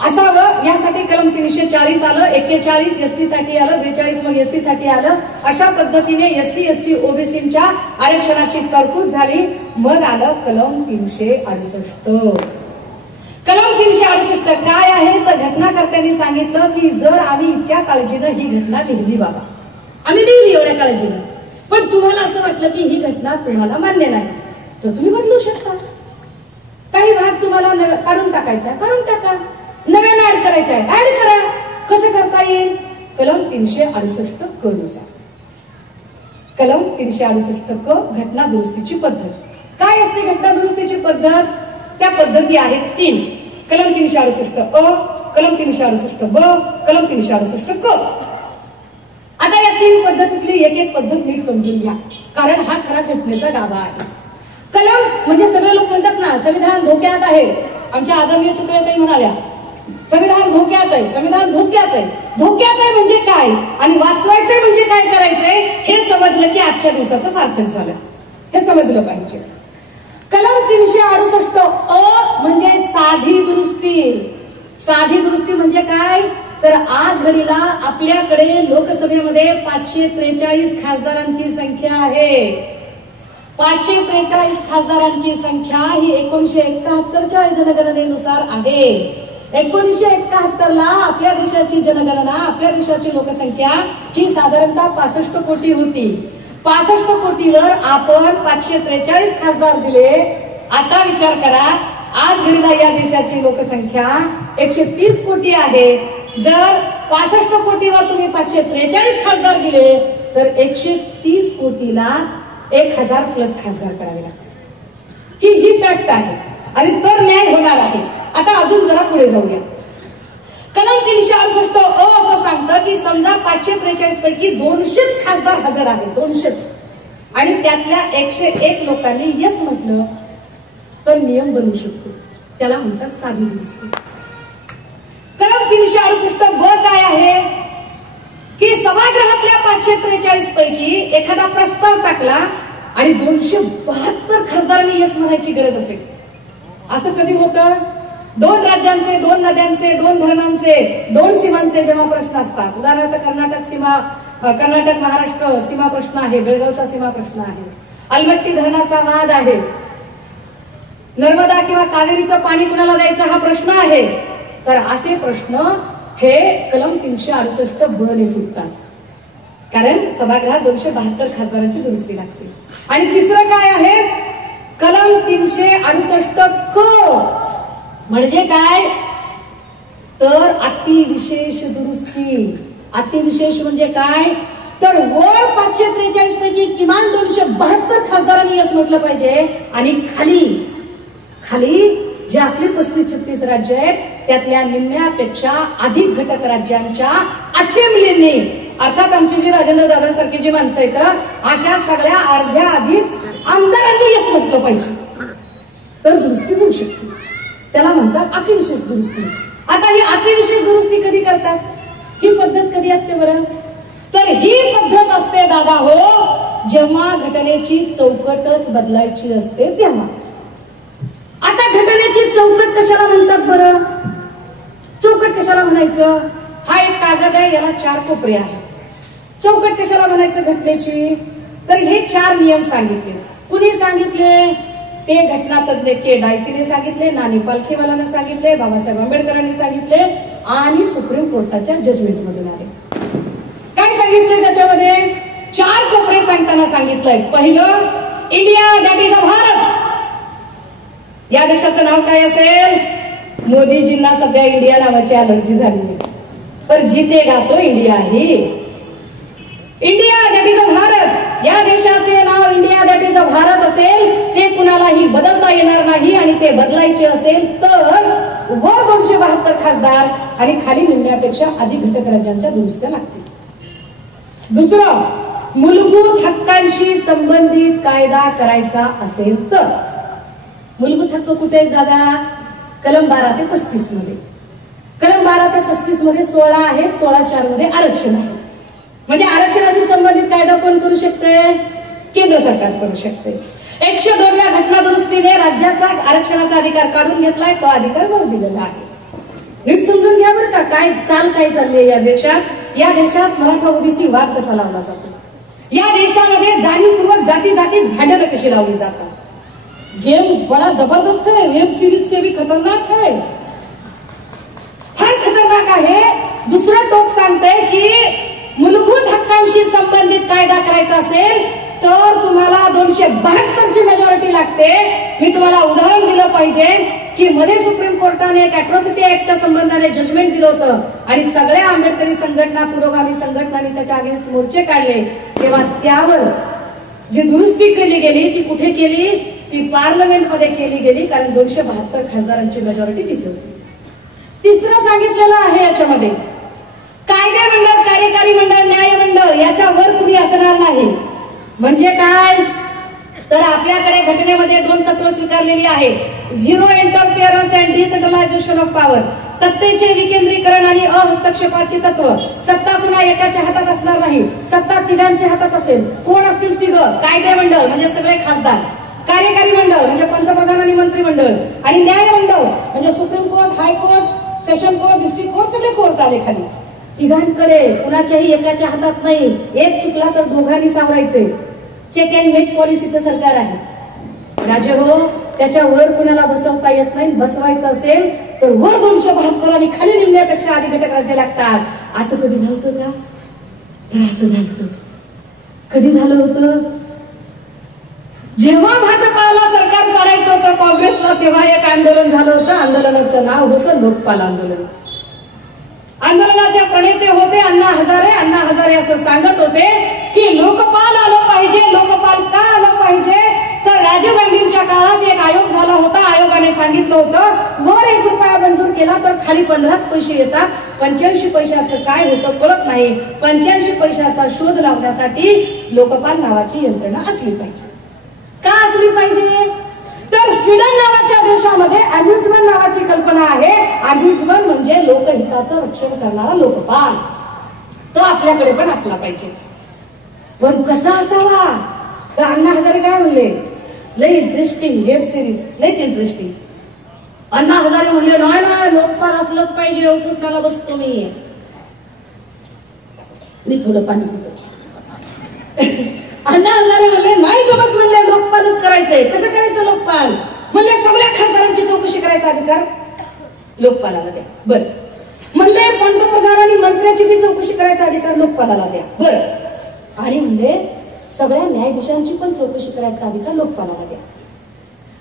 असावं, यासाठी कलम 340 आलं. 41 एसटी साठी आलं, 42 मग एसटी साठी आलं. अशा पद्धतीने एससी एसटी ओबीसीच्या आरक्षणाची तरतूद झाली. मग आलं कलम 368. कलम 368 काय आहे तर घटनाकर्त्यांनी सांगितलं की जर आम्ही इतक्या काळजीनं ही घटना लिहिली, बाबा आम्ही लिहिली एवढ्या काळजीनं, पण तुम्हाला असं वाटलं की ही घटना तुम्हाला मान्य नाही तर तुम्ही बदलू शकता. काही भाग तुम्हाला काढून टाकायचा, काढून टाका. नव्यानं ऍड करायचा आहे, ऍड करा. कसं करता येईल? कलम 368 क नुसार. कलम 368 क घटना दुरुस्तीची पद्धत. काय असते घटना दुरुस्तीची पद्धत? त्या पद्धती आहेत 3. कलम 368 अ, कलम 368 ब, कलम 368 क. आता या 3 पद्धतीतली एक एक पद्धत नीट समजून घ्या, कारण हा खरा घटनेचा गाभा आहे. कलम म्हणजे सगळे लोक म्हणतात ना संविधान धोक्यात आहे. आमच्या आदरणीय चित्रताई म्हणाल्या संविधान धोक्यात आहे, संविधान धोक्यात आहे. धोक्यात आहे म्हणजे काय आणि वाचवायचंय म्हणजे काय करायचंय हे समजलं की आजच्या दिवसाचं सार्थक झालं. हे समजलं पाहिजे. कलम 368 अ म्हणजे साधी दुरुस्ती. साधी दुरुस्ती म्हणजे काय तर आज घडीला आपल्याकडे लोकसभेमध्ये 543 खासदारांची संख्या आहे. 543 खासदारांची संख्या ही 1971च्या जनगणनेनुसार आहे. 1971 ला आपल्या देशाची जनगणना, आपल्या देशाची लोकसंख्या ही साधारणतः 65 कोटी होती. 65 कोटीवर आपण 543 खासदार दिले. आता विचार करा आज घडीला या देशाची लोकसंख्या 130 कोटी आहे. जर 65 कोटीवर तुम्ही 543 खासदार दिले तर 130 कोटीला 1000 प्लस खासदार करावे लागतात. ही फॅक्ट आहे आणि तर न्याय होणार आहे. आता अजून जरा पुढे जाऊया. कलम 368 अ असं सांगतं की समजा 543 पैकी 200 खासदार हजर आहेत, 200 आणि त्यातल्या 101 लोकांनी यस म्हटलं तर नियम बनवू शकतो. त्याला म्हणतात साधी दुरुस्ती. कलम 368 ब काय आहे की सभागृहातल्या 543 पैकी एखादा प्रस्ताव टाकला आणि 272 खासदारांनी यस म्हणायची गरज असेल. असं कधी होतं? 2 राज्यांचे, 2 नद्यांचे, 2 धरणांचे, 2 सीमांचे जेव्हा प्रश्न असतात, उदाहरणार्थ कर्नाटक महाराष्ट्र सीमा प्रश्न आहे, बेळगावचा सीमा प्रश्न आहे, अलमट्टी धरणाचा वाद आहे, नर्मदा किंवा कावेरीचं पाणी कुणाला द्यायचं हा प्रश्न आहे. तर असे प्रश्न हे कलम 368 ब ने सुटतात, कारण सभागृहात 272 खासदारांची दुरुस्ती लागते. आणि तिसरं काय आहे कलम 368 क म्हणजे काय तर अतिविशेष दुरुस्ती. अतिविशेष म्हणजे काय तर वर 543 पैकी किमान 272 खासदारांनी यस म्हटलं पाहिजे आणि खाली जे आपली 35-36 राज्य आहेत त्यातल्या निम्म्यापेक्षा अधिक घटक राज्यांच्या असेंब्लीने, अर्थात आमची जी राजेंद्र दादांसारखी जी माणसं आहेत अशा सगळ्या अर्ध्या अधिक आमदारांनी यस म्हटलं पाहिजे तर दुरुस्ती होऊ शकते. त्याला म्हणतात अतिविशेष दुरुस्ती. आता ही अतिविशेष दुरुस्ती कधी करतात? ही पद्धत कधी असते बरं? तर ही पद्धत असते दादा हो जेव्हा घटनेची चौकटच बदलायची असते तेव्हा. आता घटनेची चौकट कशाला म्हणतात बरं? चौकट कशाला म्हणायचं? हा एक कागद आहे, याला 4 कोपरे आहेत. चौकट कशाला म्हणायचं घटनेची? तर हे 4 नियम सांगितले. कुणी सांगितले? ते घटनातज्ञ के डायसीने सांगितले, नानी पालखीवालाने सांगितले, बाबासाहेब आंबेडकरांनी सांगितले आणि सुप्रीम कोर्टाच्या जजमेंट मधून आले. काय सांगितले त्याच्यामध्ये? 4 कोपरे सांगताना सांगितलंय. पहिलं India that is a Bharat. या देशाचं नाव काय असेल? मोदीजींना सध्या इंडिया नावाची अलर्जी झाली, पर जितेगा तो इंडिया ही. India that is a Bharat. या देशाचे नाव India that is a Bharat असेल ते कुणालाही बदलता येणार नाही आणि ते बदलायचे असेल तर वर 272 खासदार आणि खाली निम्म्यापेक्षा अधिक घटक राज्यांच्या दुरुस्त्या लागतील. दुसरं मूलभूत हक्कांशी संबंधित कायदा करायचा असेल तर. मूलभूत हक्क कुठे आहेत दादा? कलम 12 ते 35 मध्ये. कलम 12 ते 35 मध्ये 16 आहेत, 16(4) मध्ये आरक्षण आहे. म्हणजे आरक्षणाशी संबंधित कायदा कोण करू शकते? केंद्र सरकार करू शकते. 102व्या घटना दुरुस्तीने राज्याचा आरक्षणाचा अधिकार काढून घेतलाय, तो अधिकार वर दिलेला आहे. नीट समजून घ्या बरं का काय चालली आहे या देशात. या देशात मराठा ओबीसी वाद कसा लावला जातो, या देशामध्ये जाणीवपूर्वक जाती भांडणं कशी लावली जातात. गेम बड़ा जबरदस्त है, वेब सीरीज से भी खतरनाक है, फार खतरनाक आहे. दुसरं टोक सांगतंय की मूलभूत हक्कांशी संबंधित कायदा करायचा असेल तर तुम्हाला 272 ची मेजॉरिटी लागते. मी तुम्हाला उदाहरण दिलं पाहिजे की मध्ये सुप्रीम कोर्टाने एक अॅट्रॉसिटी ऍक्टच्या संबंधाने जजमेंट दिलं होतं आणि सगळ्या आंबेडकरी संघटना, पुरोगामी संघटनांनी त्याच्या अगेन्स्ट मोर्चे काढले. तेव्हा त्यावर जी दुरुस्ती केली गेली ती कुठे केली? ती पार्लमेंट मध्ये केली गेली, कारण 272 खासदारांची मेजॉरिटी तिथे होती. तिसरं सांगितलेलं आहे याच्यामध्ये कायदे मंडळ, कार्यकारी मंडळ, न्याय मंडळ मंडळ याच्यावर कुणी असणार नाही. म्हणजे काय तर आपल्याकडे घटनेमध्ये 2 तत्व स्वीकारलेली आहेत. Zero interference and decentralisation of power, सत्तेचे विकेंद्रीकरण आणि अहस्तक्षेपाचे तत्व. सत्ता पुन्हा एकाच्या हातात असणार नाही, सत्ता तिघांच्या हातात असेल. कोण असतील तिघ? कायदे मंडळ म्हणजे सगळे खासदार, कार्यकारी मंडळ म्हणजे पंतप्रधान आणि मंत्रिमंडळ, आणि न्याय मंडळ म्हणजे supreme court, high court, session court, district court, सगळे कोर्ट आले खाली. तिघांकडे कुणाच्याही एकाच्या हातात नाही. एक चुकला तर दोघांनी सावरायचे. चेक अँड मेट पॉलिसीचं सरकार आहे. राजे हो, त्याच्यावर कुणाला बसवता येत नाही. बसवायचं असेल तर वर 272 आणि खाली निम्म्यापेक्षा अधिक घटक राज्य लागतात. असं कधी झालं का? तर असं झालं. कधी झालं होतं? जेव्हा भाजपाला सरकार काढायचं होतं काँग्रेसला, तेव्हा एक आंदोलन झालं होतं. आंदोलनाचं नाव होतं लोकपाल आंदोलन. आंदोलनाचे प्रणेते होते अण्णा हजारे. अण्णा हजारे असं सांगत होते की लोकपाल आलं पाहिजे. लोकपाल का आलं पाहिजे तर राजीव गांधींच्या काळात एक आयोग झाला होता. आयोगाने सांगितलं होतं वर 1 रुपया मंजूर केला तर खाली 15च पैसे येतात. 85 पैशाचं काय होतं कळत नाही. 85 पैशाचा शोध लावण्यासाठी लोकपाल नावाची यंत्रणा असली पाहिजे. का असली पाहिजे तर स्वीडन नावाच्या देशामध्ये ऑम्बुड्समन नावाची कल्पना आहे. ऑम्बुड्समन म्हणजे लोकहिताचं रक्षण करणारा लोकपाल. तो आपल्याकडे पण असला पाहिजे. पण कसा असावा? तर अण्णा हजारे काय म्हणले? लय इंटरेस्टिंग वेब सिरीज, लयच इंटरेस्टिंग. अण्णा हजारे म्हणले नाही ना लोकपाल असलंच पाहिजे. उपोषणाला बसतो मी थोडं पाणी पितो. अण्णा हजारे म्हणले नाही जमत. म्हणले लोकपालच करायचंय. कसं करायचं लोकपाल? म्हणले सगळ्या खासदारांची चौकशी करायचा अधिकार लोकपालाला द्या. बर. म्हणले पंतप्रधान आणि मंत्र्याची बी चौकशी करायचा अधिकार लोकपालाला द्या. बर. आणि म्हणले सगळ्या न्यायाधीशांची पण चौकशी करायचा अधिकार लोकपालाला द्या.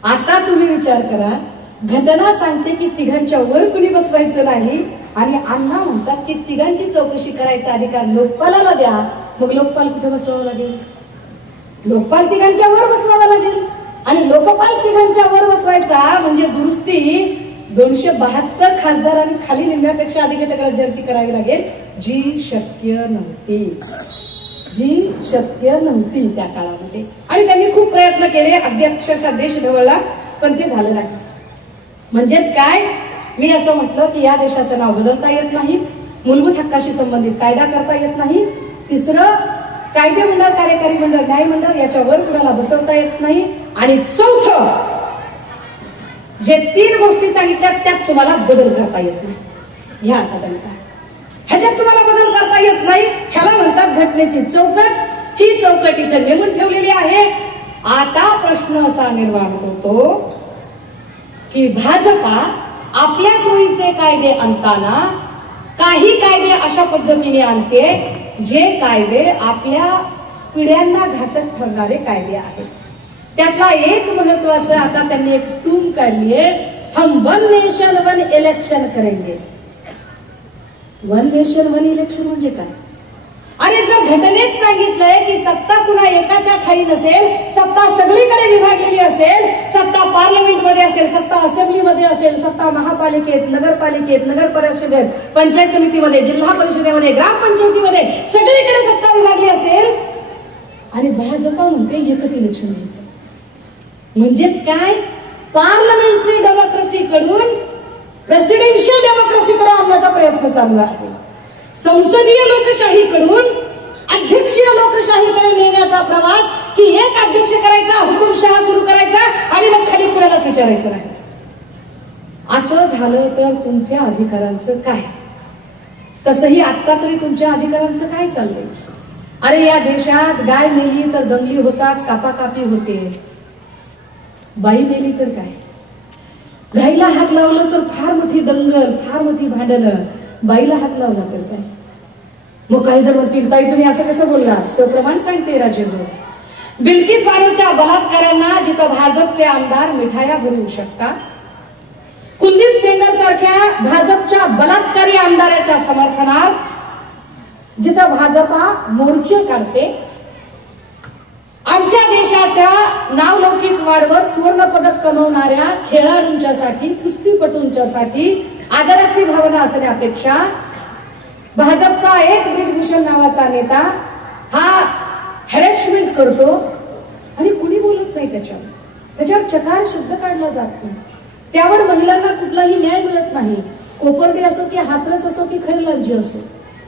आता तुम्ही विचार करा, घटना सांगते की तिघांच्या वर कुणी बसवायचं नाही आणि अण्णा म्हणतात की तिघांची चौकशी करायचा अधिकार लोकपालाला द्या. मग लोकपाल कुठे बसवावं लागेल? लोकपाल तिघांच्या वर बसवावा लागेल. आणि लोकपाल तिघांच्या वर बसवायचा म्हणजे दुरुस्ती 272 खासदार आणि खाली निम्म्यापेक्षा अधिक घटक राज्यांची करावी लागेल, जी शक्य नव्हती त्या काळामध्ये. आणि त्यांनी खूप प्रयत्न केले, अगदी अक्षरशः देश ढवळला, पण ते झालं नाही. म्हणजेच काय, मी असं म्हटलं की या देशाचं नाव बदलता येत नाही, मूलभूत हक्काशी संबंधित कायदा करता येत नाही. तिसरं, कायदे मंडळ, कार्यकारी मंडळ, न्याय मंडळ याच्यावर कुणाला बसवता येत नाही. आणि चौथं, जे 3 गोष्टी सांगितल्या त्यात तुम्हाला बदल करता येत नाही. ह्या आता बनता ह्याच्यात तुम्हाला बदल करता येत नाही. ह्याला म्हणतात घटनेची चौकट. ही चौकट इथे नेमून ठेवलेली आहे. आता प्रश्न असा निर्माण होतो की भाजपा आपल्या सोयीचे कायदे आणताना काही कायदे अशा पद्धतीने आणते जे कायदे आपल्या पिढ्यांना घातक ठरणारे कायदे आहेत. त्यातला एक महत्वाचं, आता त्यांनी एक टूम काढली आहे, हम 1 नेशन 1 इलेक्शन करेंगे. 1 नेशन 1 इलेक्शन म्हणजे काय? अरे जर घटनेत सांगितलंय की सत्ता कुणा एकाच्या ठाई नसेल, सत्ता सगळीकडे विभागलेली असेल, सत्ता पार्लमेंटमध्ये असेल, सत्ता असेंब्लीमध्ये असेल, सत्ता महापालिकेत, नगरपालिकेत, नगर परिषदेत, पंचायत समितीमध्ये, जिल्हा परिषदेमध्ये, ग्रामपंचायतीमध्ये सगळीकडे सत्ता विभागली असेल आणि भाजपा म्हणते एकच इलेक्शन घ्यायचं. म्हणजेच काय, पार्लमेंटरी डेमोक्रेसी कडून प्रेसिडेन्शियल डेमोक्रेसीकडे आणण्याचा प्रयत्न चालू आहे. संसदीय लोकशाहीकडून अध्यक्षीय लोकशाहीकडे नेण्याचा प्रवास, की एक अध्यक्ष करायचा, हुकुमशहा सुरू करायचा आणि मग खाली कुणालाच विचारायचं नाही. असं झालं तर तुमच्या अधिकारांचं काय? तसंही आता तरी तुमच्या अधिकारांचं काय चाललंय? अरे या देशात गाय मेली तर दंगली होतात, कापाकापी होते. बाई मेली तर काय, गाईला हात लावलं तर फार मोठी दंगल, फार मोठी भांडणं. बाईला हात लावला तर काय? मग काही जण म्हणतील ताई तुम्ही असं कसं बोलला? सप्रमाण सांगते राजेंद्र. बिल्किस बानोच्या बलात्कारांना जिथं भाजपचे आमदार मिठाया भरवू शकतात, कुलदीप सेंगर सारख्या भाजपच्या बलात्कारी आमदाराच्या समर्थनार्थ जिथं भाजपा मोर्चे काढते, आमच्या देशाच्या नावलौकिक वाढवत सुवर्ण पदक कमवणाऱ्या खेळाडूंच्यासाठी, कुस्तीपटूंच्यासाठी आदराची भावना असण्यापेक्षा भाजपचा एक ब्रिजभूषण नावाचा नेता हा हॅरेसमेंट करतो आणि कुणी बोलत नाही त्याच्यावर चकार शब्द काढला जात नाही. त्यावर महिलांना कुठलाही न्याय मिळत नाही. कोपर्डी असो की हाथरस असो की खैरलांजी असो,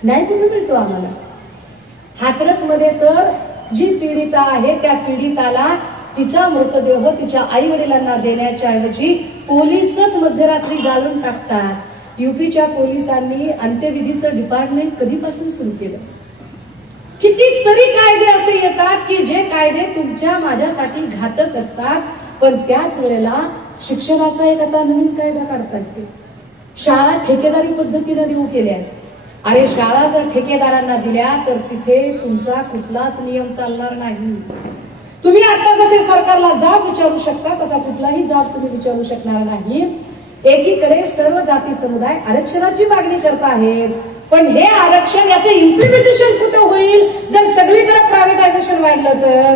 न्याय कुठे मिळतो आम्हाला? हाथरस मध्ये तर जी पीडिता आहे त्या पीडिताला तिचा मृतदेह तिच्या आई वडिलांना देण्याच्या ऐवजी पोलीसच मध्यरात्री जाळून टाकतात. युपीच्या पोलिसांनी अंत्यविधीचं डिपार्टमेंट कधीपासून सुरू केलं? कितीतरी कायदे असे येतात की जे कायदे तुमच्या माझ्यासाठी घातक असतात, पण त्याच वेळेला शिक्षणाचा एक आता नवीन कायदा काढतात. ते शाळा ठेकेदारी पद्धतीने देऊ केल्या. अरे शाळा जर ठेकेदारांना दिल्या तर तिथे तुमचा कुठलाच नियम चालणार नाही. तुम्ही आता जसे सरकारला जाब विचारू शकता तसा कुठलाही जाब तुम्ही विचारू शकणार नाही. एकीकडे सर्व जाती समुदाय आरक्षणाची मागणी करत आहेत, पण हे आरक्षण याचे इम्प्लिमेंटेशन कुठे होईल जर सगळीकडे प्रायव्हेटायझेशन वाढलं तर?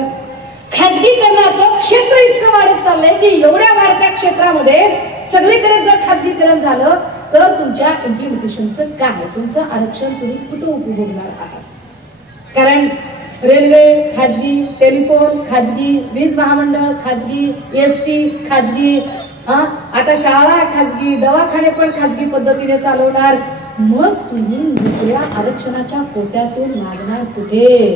खाजगीकरणाचं क्षेत्र इतकं वाढत चाललंय की एवढ्या वाढत्या क्षेत्रामध्ये सगळीकडे जर खाजगीकरण झालं तर तुमच्या इम्प्लिमेंटेशनचं काय? तुमचं आरक्षण तुम्ही कुठं उपभोगणार आहात? कारण रेल्वे खाजगी, टेलिफोन खाजगी, वीज महामंडळ खाजगी, एसटी खाजगी, आता शाळा खाजगी, दवाखाने पण खाजगी पद्धतीने चालवणार. मग तुम्ही दुसऱ्या आरक्षणाच्या कोट्यातून मागणार कुठे?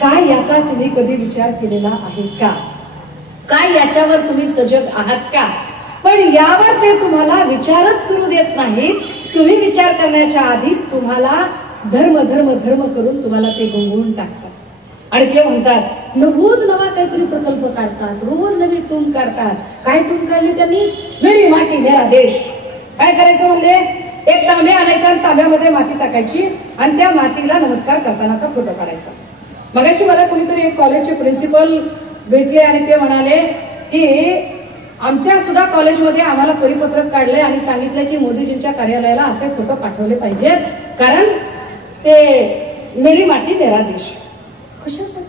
काय याचा तुम्ही कधी विचार केलेला आहे का? काय याच्यावर तुम्ही सजग आहात का? पण यावर ते तुम्हाला विचारच करू देत नाहीत. तुम्ही विचार करण्याच्या आधीच तुम्हाला धर्म धर्म धर्म करून तुम्हाला ते गुंगवून टाकतात. आणि ते म्हणतात रोज नवा काहीतरी प्रकल्प काढतात, रोज नवी टूम काढतात. काय टूम काढली त्यांनी? मेरी माती मेरा देश. काय करायचं म्हणले? एक तांबे आणायचा आणि तांब्यामध्ये माती टाकायची आणि त्या मातीला नमस्कार करतानाचा फोटो काढायचा. मगाशी मला कोणीतरी एक कॉलेजचे प्रिन्सिपल भेटले आणि ते म्हणाले की आमच्या सुद्धा कॉलेजमध्ये आम्हाला परिपत्रक काढले आणि सांगितले की मोदीजींच्या कार्यालयाला असे फोटो पाठवले पाहिजेत, कारण ते मेरी माती मेरा देश. कशासाठी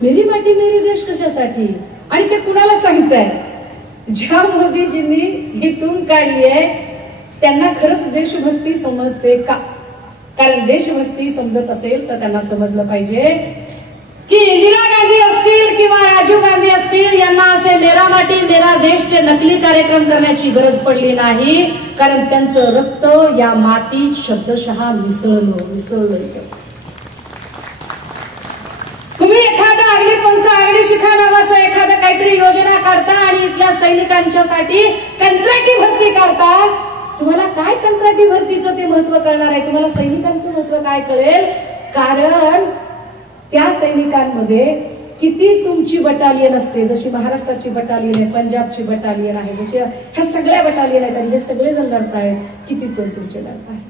मेरी माती मेरी देश? कशासाठी? आणि ते कुणाला सांगताय? ज्या मोदीजींनी ही टूम काढली आहे त्यांना खरंच देशभक्ती समजते का? कारण देशभक्ती समजत असेल तर त्यांना समजलं पाहिजे की इंदिरा गांधी असतील किंवा राजीव गांधी असतील यांना असे मेरा माटी मेरा देशचे नकली कार्यक्रम करण्याची गरज पडली नाही, कारण त्यांचं रक्त या मातीत शब्दशः मिसळलं. तुम्ही एखादा अग्निपंख अग्निशिखा नावाचं एखादं काहीतरी योजना काढता आणि इथल्या सैनिकांच्यासाठी कंत्राटी भरती काढता. तुम्हाला काय कंत्राटी भरतीचं ते महत्व कळणार आहे? तुम्हाला सैनिकांचं महत्व काय कळेल? कारण त्या सैनिकांमध्ये किती तुमची बटालियन असते, जशी महाराष्ट्राची बटालियन आहे, पंजाबची बटालियन आहे, जशी ह्या सगळ्या बटालियन आहेत आणि हे सगळे जण लढतायत. किती तो तुमचे लढतायत?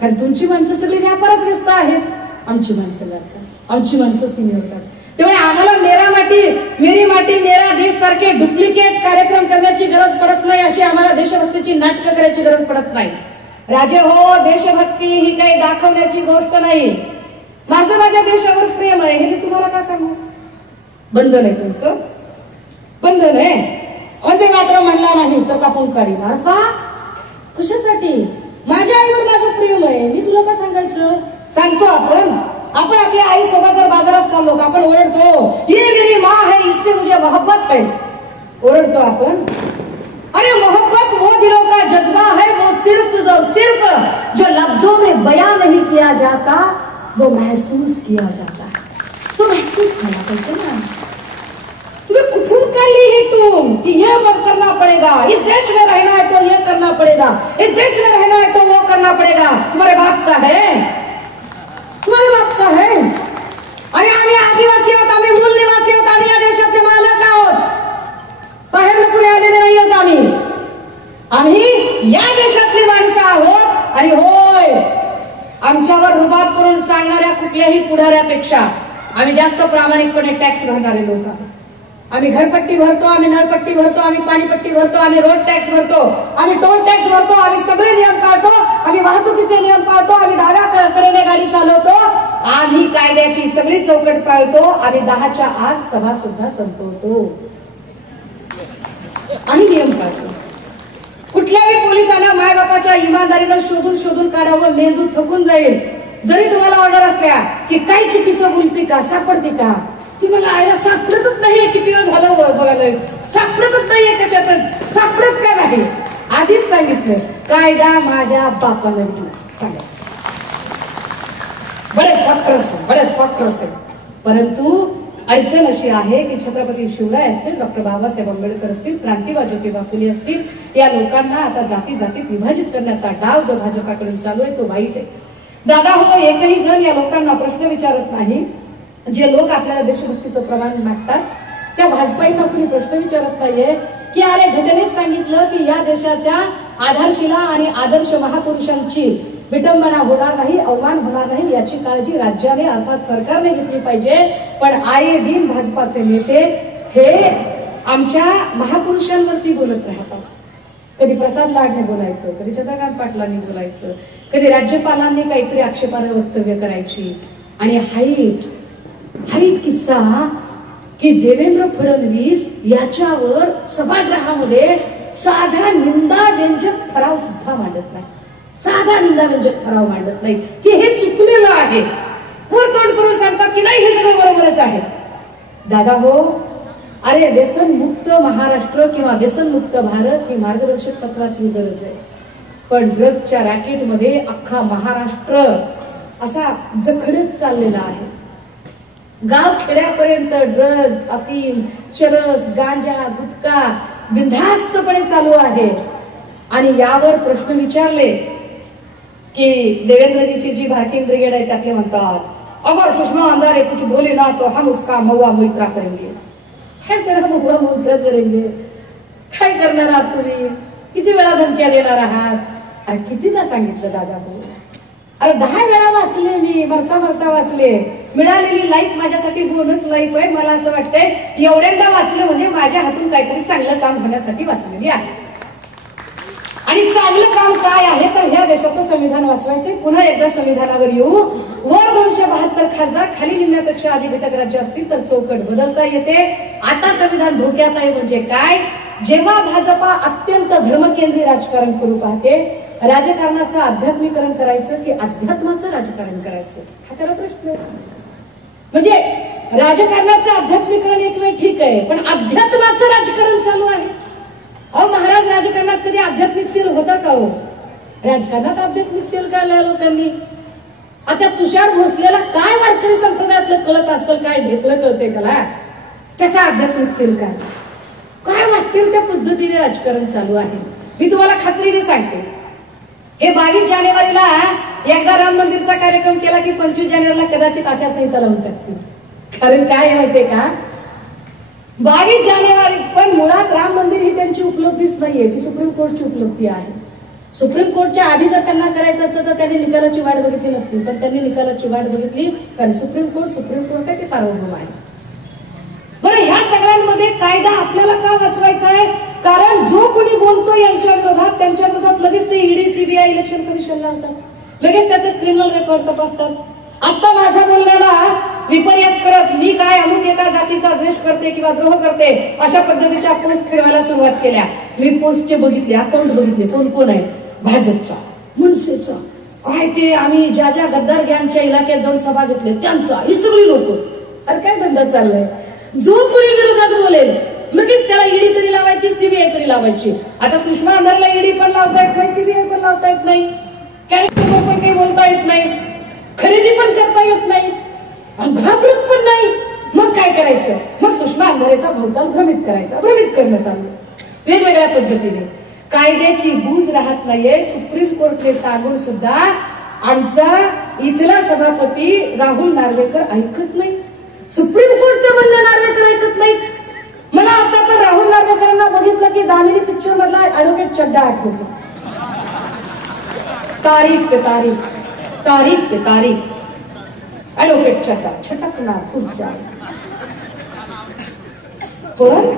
कारण तुमची माणसं सगळी व्यापारात व्यस्त आहेत. आमची माणसं लढतात, आमची माणसं सीमेवर. त्यामुळे आम्हाला मेरा माटी मेरी माटी मेरा देश सारखे डुप्लिकेट कार्यक्रम करण्याची गरज पडत नाही, अशी आम्हाला देशभक्तीची नाटकं करायची गरज पडत नाही. राजे हो, देशभक्ती ही काही दाखवण्याची गोष्ट नाही. माझं माझ्या देशावर प्रेम आहे हे मी तुम्हाला का सांगू? बंधन आहे तुमचं, बंधन आहे. वंदे मातरम म्हणला नाही तर कापून काढणार का? कशासाठी? माझ्या आईवर माझं प्रेम आहे, मी तुला का सांगायचं? सांगतो आपण आपल्या आई सोबत जर बाजारात चाललो का आपण ओरडतो ये मेरी माँ है इससे मुझे मोहब्बत है, ओरडतो आपण. अरे मोहब्बत वो दिलों का जज्बा है, वो सिर्फ जो लफ्जों में बयां नहीं किया जाता वो महसूस किया जाता है. तो महसूस करना पाहिजे ना. तुम्ही कुठून काढली ही टूम कि ये मत करना पड़ेगा, इस देश में रहना है तो ये करना पड़ेगा, इस देश में रहना है तो वो करना पड़ेगा? तुम्हारे बाप का है, तुम्हारे बाप का है. अरे आम्ही आदिवासी आहोत, आम्ही मूल निवासी आहोत, आम्ही या देशाचे मालक आहोत, बाहेर कुठे आलेले नाही आहोत. आम्ही या देशातली माणसं आहोत. आणि होय, आमच्यावर रुबाब करून सांगणाऱ्या कुठल्याही पुढाऱ्यापेक्षा आम्ही जास्त प्रामाणिकपणे टॅक्स भरणारे लोक आहोत. आम्ही घरपट्टी भरतो, आम्ही नळपट्टी भरतो, आम्ही पाणीपट्टी भरतो, आम्ही रोड टॅक्स भरतो, आम्ही टोल टॅक्स भरतो, आम्ही सगळे नियम पाळतो, आम्ही वाहतुकीचे नियम पाळतो, आम्ही डाव्या कडेने गाडी चालवतो, आम्ही कायद्याची सगळी चौकट पाळतो, आम्ही 10च्या आत सभा सुद्धा संपवतो, आम्ही नियम पाळतो. कुठल्याही पोलिसांना मायबापाच्या इमानदारीनं शोधून काढावं, मेंदू थकून जाईल. जरी तुम्हाला ऑर्डर असल्या की काय चुकीचं बोलते का, सापडते का, तुम्हाला आयला सापडतच नाहीये, किती वेळ झालं बघायला सापडतच नाहीये, कशातच सापडत का नाही, आधीच सांगितलं कायदा माझ्या बापानं दिला, बडे फक्त असेल. परंतु अडचण अशी आहे की छत्रपती शिवराय असतील, डॉक्टर बाबासाहेब आंबेडकर असतील, क्रांतिबा ज्योतिबा फुले असतील, या लोकांना आता जाती जातीत विभाजित करण्याचा डाव जो भाजपाकडून चालू आहे तो वाईट आहे. दादा हो, एकही जण या लोकांना प्रश्न विचारत नाही. जे लोक आपल्याला देशभक्तीचं प्रमाण मागतात त्या भाजपाईंना कुणी प्रश्न विचारत नाहीये की अरे घटनेत सांगितलं की या देशाच्या आधारशिला आणि आदर्श महापुरुषांची विटंबना होणार नाही, अवमान होणार नाही, याची काळजी राज्याने अर्थात सरकारने घेतली पाहिजे. पण आये दिन भाजपाचे नेते हे आमच्या महापुरुषांवरती बोलत राहतात. कधी प्रसाद लाडने बोलायचं, कधी चंद्रकांत पाटलांनी बोलायचं, कधी राज्यपालांनी काहीतरी आक्षेपार्ह वक्तव्य करायची. आणि हाईट किस्सा की देवेंद्र फडणवीस याच्यावर सभागृहामध्ये साधा निंदाव्यंजक ठराव सुद्धा मांडत नाही, साधा निंदाव्यंजक ठराव मांडत नाही की हे चुकलेलं आहे. वर तोंड करून सांगतात की नाही हे सगळं बरोबरच आहे. दादा हो, अरे व्यसनमुक्त महाराष्ट्र किंवा व्यसनमुक्त भारत ही मार्गदर्शक तत्वातली गरज आहे. पण ड्रगच्या रॅकेटमध्ये अख्खा महाराष्ट्र असा जखडत चाललेला आहे. गाव खेड्यापर्यंत ड्रग्ज, अफीम, चरस, गांजा, गुटखा बिनधास्तपणे चालू आहे. आणि यावर प्रश्न विचारले की देवेंद्रजीची जी भारतीय ब्रिगेड आहे त्यातले म्हणतात अगर सुषमा अंधारे कुछ बोले ना तो हम उसका महुआ मुइत्रा करेंगे. काय करणार, महुआ मुइत्रा करेंगे? काय करणार आहात तुम्ही? किती वेळा धमक्या देणार आहात? अरे कितीदा सांगितलं दादा भाऊ, अरे 10 वेळा वाचले मी, मरता वाचले. मिळालेली लाईफ माझ्यासाठी बोनस लाईफ आहे. मला असं वाटतंय एवढ्यांदा वाचलं म्हणजे माझ्या हातून काहीतरी चांगलं काम होण्यासाठी वाचलेली आहे. आणि चांगलं काम काय आहे तर ह्या देशाचं संविधान वाचवायचे. पुन्हा एकदा संविधानावर येऊ. वर 272 खासदार, खाली निम्म्यापेक्षा अधिक घटक राज्य असतील तर चौकट बदलता येते. आता संविधान धोक्यात आहे म्हणजे काय? जेव्हा भाजपा अत्यंत धर्मकेंद्री राजकारण करू पाहते, राजकारणाचं आध्यात्मिकरण करायचं की अध्यात्माचं राजकारण करायचं, हा खरा प्रश्न आहे. म्हणजे राजकारणाचं आध्यात्मिकरण एक वेळ ठीक आहे, पण अध्यात्माचं राजकारण चालू आहे. अहो महाराज, राजकारणात कधी आध्यात्मिक सेल होता का हो? राजकारणात आध्यात्मिक सेल काढल्या लोकांनी. आता तुषार भोसलेला काय वारकरी संप्रदायातलं कळत असेल, काय ढेकलं कळते त्याला, त्याचा आध्यात्मिक सेल काढला. काय वाटतील त्या पद्धतीने राजकारण चालू आहे. मी तुम्हाला खात्रीने सांगते, हे 22 जानेवारीला एकदा राम मंदिरचा कार्यक्रम केला की 25 जानेवारीला कदाचित आचारसंहिता लावून टाकतील. कारण काय माहितीये का, 22 जानेवारी पण मुळात राम मंदिर ही त्यांची उपलब्धीच नाहीये, ती सुप्रीम कोर्टची उपलब्धी आहे. सुप्रीम कोर्टच्या आधी जर त्यांना करायचं असतं तर त्यांनी निकालाची वाट बघितली नसती. पण त्यांनी निकालाची वाट बघितली कारण सुप्रीम कोर्ट आहे, ते सार्वभौम आहे. बरं, ह्या सगळ्यांमध्ये कायदा आपल्याला का वाचवायचा आहे? कारण जो कोणी बोलतो यांच्या विरोधात, त्यांच्या विरोधात लगेच ते ईडी, सीबीआय, इलेक्शन कमिशनला आणतात, लगेच त्याचे क्रिमिनल रेकॉर्ड तपासतात. आता माझ्या बोलण्याला विपर्यास करत मी काय अमुक एका जातीचा द्वेष करते किंवा द्रोह करते अशा पद्धतीच्या पोस्ट फिरवायला सुरुवात केल्या. मी पोस्टचे बघितले, अकाउंट बघितले, कोण कोण आहे, भाजपचा, मनसेचा, काय ते आम्ही ज्या ज्या गद्दार गँगच्या इलाक्यात जाऊन सभा घेतले त्यांचा, ही सगळी लोक. अरे काय धंदा चाललाय? जो कोणी विरोधात बोलेल लगेच त्याला ईडी तरी लावायची, सीबीआय तरी लावायची. आता सुषमा अंधारला ईडी पण लावता येत नाही, सीबीआय पण लावता येत नाही, कॅरेक्टर पण काही बोलता येत नाही, खरेदी पण करता येत नाही, घाबरत पण नाही. मग काय करायचं? मग सुषमा अंधारेचा भोवताल भ्रमित करणं चालू वेगवेगळ्या पद्धतीने. कायद्याची बूज राहत नाहीये. सुप्रीम कोर्टने सांगून सुद्धा आमचा इथला सभापती राहुल नार्वेकर ऐकत नाही. सुप्रीम कोर्टचं म्हणणं नार्वेकर ऐकत नाही. मला आता तर राहुल नार्वेकरांना बघितलं की दामिनी पिक्चर मधला ॲडव्होकेट चड्डा आठवतो. तारीख पे तारीख ॲडव्होकेट चड्डा छटकणार पुढच्या. पण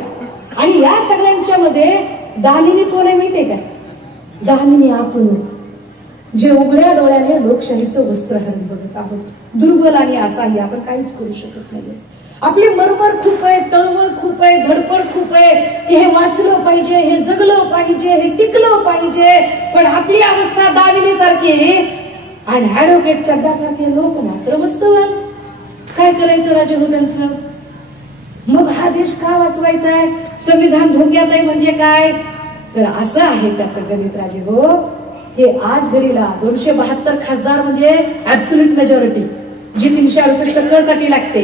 आणि या सगळ्यांच्या मध्ये दामिनी कोण आहे माहितीये का? दामिनी आपण, जे उघड्या डोळ्याने लोकशाहीचं वस्त्रहरण बघत आहोत. दुर्बल आणि असहाय्य, आपण काहीच करू शकत नाही. आपली मरमर खूप आहे, तळमळ खूप आहे, धडपड खूप आहे की हे वाचलं पाहिजे, हे जगलं पाहिजे, हे टिकलं पाहिजे. पण आपली अवस्था दामिनी सारखी आणि ऍडव्होकेट चड्डासारखे लोक मात्र मस्तवाल. काय करायचं राजे हो त्यांचं? मग हा देश का वाचवायचा आहे? संविधान धोक्यात आहे म्हणजे काय? तर असं आहे त्याचं गणित राजे हो, की आज घडीला 272 खासदार म्हणजे ऍब्सोल्यूट मेजॉरिटी, जी 368 साठी लागते.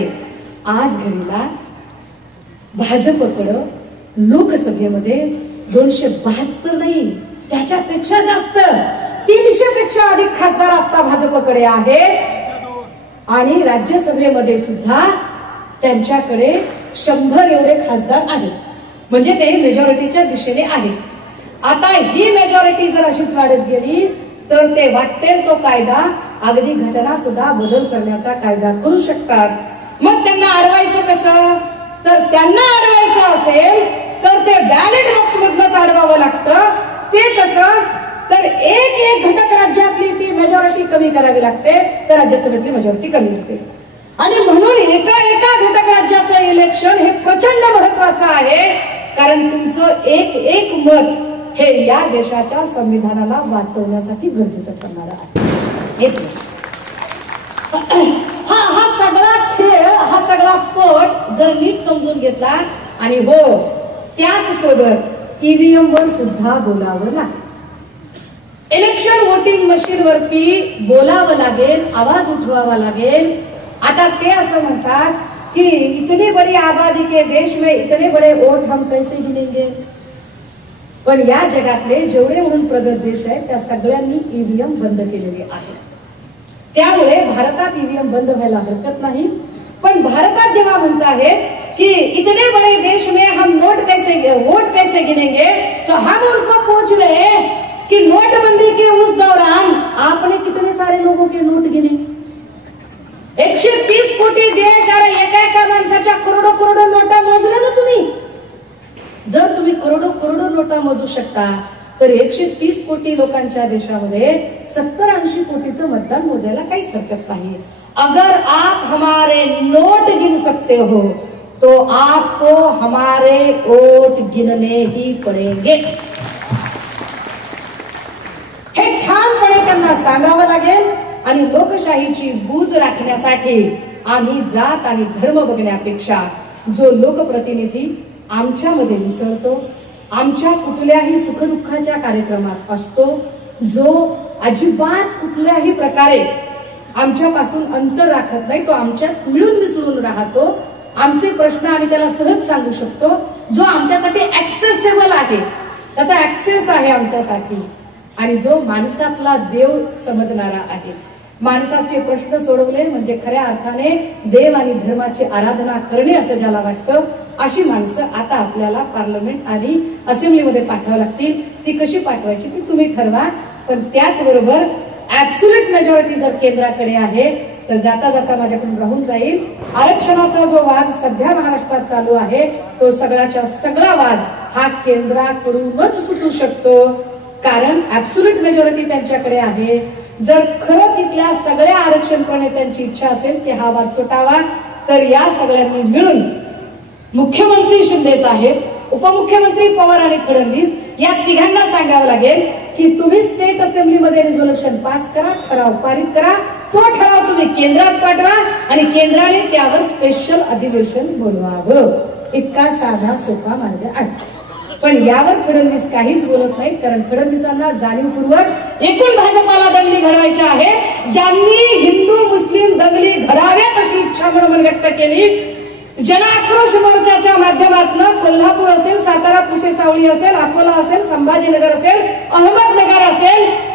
आज घडीला भाजपकडं लोकसभेमध्ये 272 नाही, त्याच्यापेक्षा जास्त 300 पेक्षा अधिक खासदार आता भाजपकडे आहेत. आणि राज्यसभेमध्ये सुद्धा त्यांच्याकडे 100 एवढे खासदार आहेत. म्हणजे ते मेजॉरिटीच्या दिशेने आहेत. आता ही मेजॉरिटी जर अशीच वाढत गेली तर ते वाटेल तो कायदा, अगदी घटना सुद्धा बदल करण्याचा कायदा करू शकतात. मग त्यांना अडवायचं कसं? तर त्यांना अडवायचं असेल तर ते बॅलेट बॉक्स मधनच अडवावं लागतं. ते कसं? तर एक घटक राज्यातली ती मेजॉरिटी कमी करावी लागते, तर राज्यसभेतली मेजॉरिटी कमी होते. आणि म्हणून एका घटक राज्याचं इलेक्शन हे प्रचंड महत्वाचं आहे. कारण तुमचं एक मत हे या देशाच्या संविधानाला वाचवण्यासाठी गरजेचं ठरणार आहे. हा सगळा खेळ, हा सगळा पट जर नीट समजून घेतला, आणि हो त्याच सोबत ईव्हीएम वर सुद्धा बोलावं लागतं. इलेक्शन वोटिंग मशीन वरती बोलावं लागेल, आवाज उठवावा लागेल. आता ते असं म्हणतात की इतनी बड़ी आबादी के देश में इतने बड़े वोट हम कैसे गिनेंगे. पण या जगातले जेवढे म्हणून प्रगत देश आहेत त्या सगळ्यांनी ईव्हीएम बंद केलेले आहे. त्यामुळे भारतात ईव्हीएम बंद व्हायला हरकत नाही. पण भारतात जेव्हा म्हणत आहेत कि इतने बड़े देश में हम वोट कैसे गिनेंगे, तो हम उनको पूछ रहे कि नोटबंदी के उस दौरान आपने कितने सारे लोगों के नोट गिने? 130 कोटी देश, अरे एका माणसाच्या करोडो नोटा मोजल्या ना तुम्ही. जर तुम्ही करोडो नोटा मोजू शकता तर 130 कोटी लोकांच्या देशामध्ये 70-80 कोटीचं मतदान मोजायला काहीच हरकत नाही. अगर आप हमारे नोट गिन सकते हो तो आपको हमारे वोट गिनने ही पड़ेंगे. हे ठामपणे त्यांना सांगावं लागेल. आणि लोकशाहीची बूज राखण्यासाठी आम्ही जात आणि धर्म बघण्यापेक्षा जो लोकप्रतिनिधी आमच्यामध्ये मिसळतो, आमच्या कुठल्याही सुखदुःखाच्या कार्यक्रमात असतो, जो अजिबात कुठल्याही प्रकारे आमच्यापासून अंतर राखत नाही, तो आमच्यात मिळून मिसळून राहतो, आमचे प्रश्न आम्ही त्याला सहज सांगू शकतो, जो आमच्यासाठी ऍक्सेसेबल आहे, त्याचा ऍक्सेस आहे आमच्यासाठी, आणि जो माणसातला देव समजणारा आहे. माणसाचे प्रश्न सोडवले म्हणजे खऱ्या अर्थाने देव आणि धर्माची आराधना करणे असं ज्याला वाटतं, अशी माणसं आता आपल्याला पार्लमेंट आणि असेंब्लीमध्ये पाठवावी लागतील. ती कशी पाठवायची ती तुम्ही ठरवा. पण त्याचबरोबर ऍब्सोल्यूट मेजॉरिटी जर केंद्राकडे आहे तर जाता जाता माझ्याकडून राहून जाईल, आरक्षणाचा जो वाद सध्या महाराष्ट्रात चालू आहे तो सगळ्याच्या सगळा वाद हा केंद्राकडूनच सुटू शकतो. कारण ऍब्सोल्यूट मेजॉरिटी त्यांच्याकडे आहे. जर खरंच इथल्या सगळ्या आरक्षणपणे त्यांची इच्छा असेल की हा वाद सुटावा, तर या सगळ्यांनी मिळून मुख्यमंत्री शिंदे साहेब, उपमुख्यमंत्री पवार आणि फडणवीस या तिघांना सांगावं लागेल की तुम्ही स्टेट असेंब्लीमध्ये रिझोल्युशन पास करा, ठराव पारित करा, तो ठराव तुम्ही केंद्रात पाठवा आणि केंद्राने त्यावर स्पेशल अधिवेशन बोलवावं. इतका साधा सोपा मार्ग आहे. पण यावर फडणवीस काहीच बोलत नाही. कारण फडणवीसांना जाणीवपूर्वक एकूण भाजपाला दंगली घडवायच्या आहे. ज्यांनी हिंदू मुस्लिम दंगली घडाव्यात अशी इच्छा म्हणून व्यक्त केली, जनाक्रोश मोर्चाच्या माध्यमातून कोल्हापूर असेल, सातारा पुसेसावळी असेल, अकोला असेल, संभाजीनगर असेल, अहमदनगर असेल,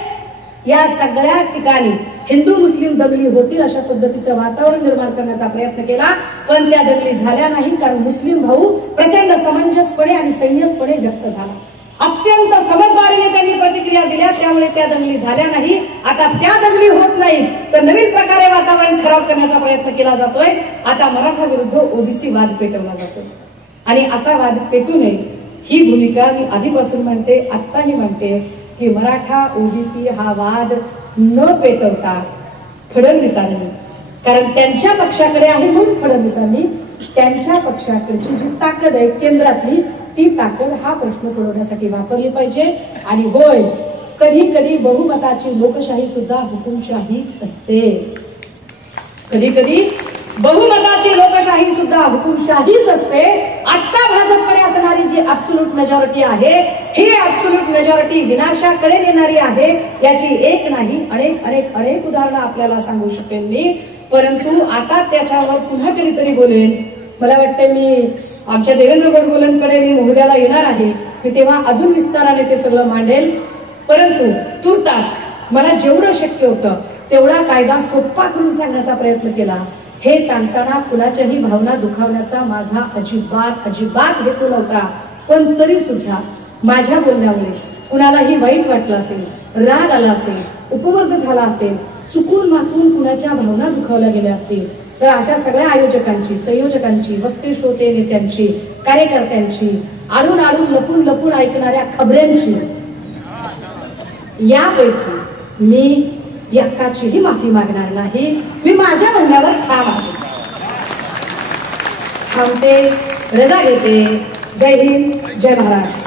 या सगळ्या ठिकाणी हिंदू मुस्लिम दंगली होतील अशा पद्धतीचं वातावरण निर्माण करण्याचा प्रयत्न केला. पण त्या दंगली झाल्या नाही. कारण मुस्लिम भाऊ प्रचंड समंजसपणे आणि संयमपणे व्यक्त झाला. अत्यंत समजदारीने त्यांनी प्रतिक्रिया दिल्या, त्यामुळे त्या दंगली झाल्या नाही. आता त्या दंगली होत नाही तर नवीन प्रकारे वातावरण खराब करण्याचा प्रयत्न केला जातोय. आता मराठा विरुद्ध ओबीसी वाद पेटवला जातोय आणि असा वाद पेटू नये ही भूमिका मी आधीपासून म्हणते, आत्ताही म्हणते की मराठा ओबीसी हा वाद न पेटवता फडणवीसांनी, कारण त्यांच्या पक्षाकडे आहे म्हणून फडणवीसांनी त्यांच्या पक्षाकडची जी ताकद आहे केंद्रातली, ती ताकद हा प्रश्न सोडवण्यासाठी वापरली पाहिजे. आणि होय, कधी कधी बहुमताची लोकशाही सुद्धा हुकुमशाहीच असते. कधी कधी बहुमताची लोकशाही सुद्धा हुकुमशाहीच असते. आता भाजपकडे असणारी जी ऍब्सोल्यूट मेजॉरिटी आहे, ही ऍब्सोल्यूट मेजॉरिटी विनाशाकडे नेणारी आहे. याची एक नाही अनेक अनेक अनेक उदाहरणं आपल्याला सांगू शकेन मी. परंतु आता त्याच्यावर पुन्हा कधीतरी बोलेन. मला वाटतं मी आमच्या देवेंद्र गोडबोलेंकडे मी महोदयाला येणार आहे, मी तेव्हा अजून विस्ताराने ते सगळं मांडेल. परंतु तुर्तास मला जेवढं शक्य होतं तेवढा कायदा सोपा करून सांगण्याचा प्रयत्न केला. हे सांगताना कुणाच्याही भावना दुखावण्याचा माझा अजिबात हेतू नव्हता. पण तरी सुद्धा माझ्या बोलण्यामुळे कुणालाही वाईट वाटलं असेल, राग आला असेल, उपवर्ग झाला असेल, चुकून माकून कुणाच्या भावना दुखावल्या गेल्या असतील, तर अशा सगळ्या आयोजकांची, संयोजकांची, वक्ते श्रोते नेत्यांची, कार्यकर्त्यांची, आडून आडून लपून लपून ऐकणाऱ्या खबऱ्यांची, यापैकी मी एकाचीही माफी मागणार नाही. मी माझ्या म्हणण्यावर ठाम आहे. थांबते, रजा घेते. जय हिंद, जय महाराष्ट्र.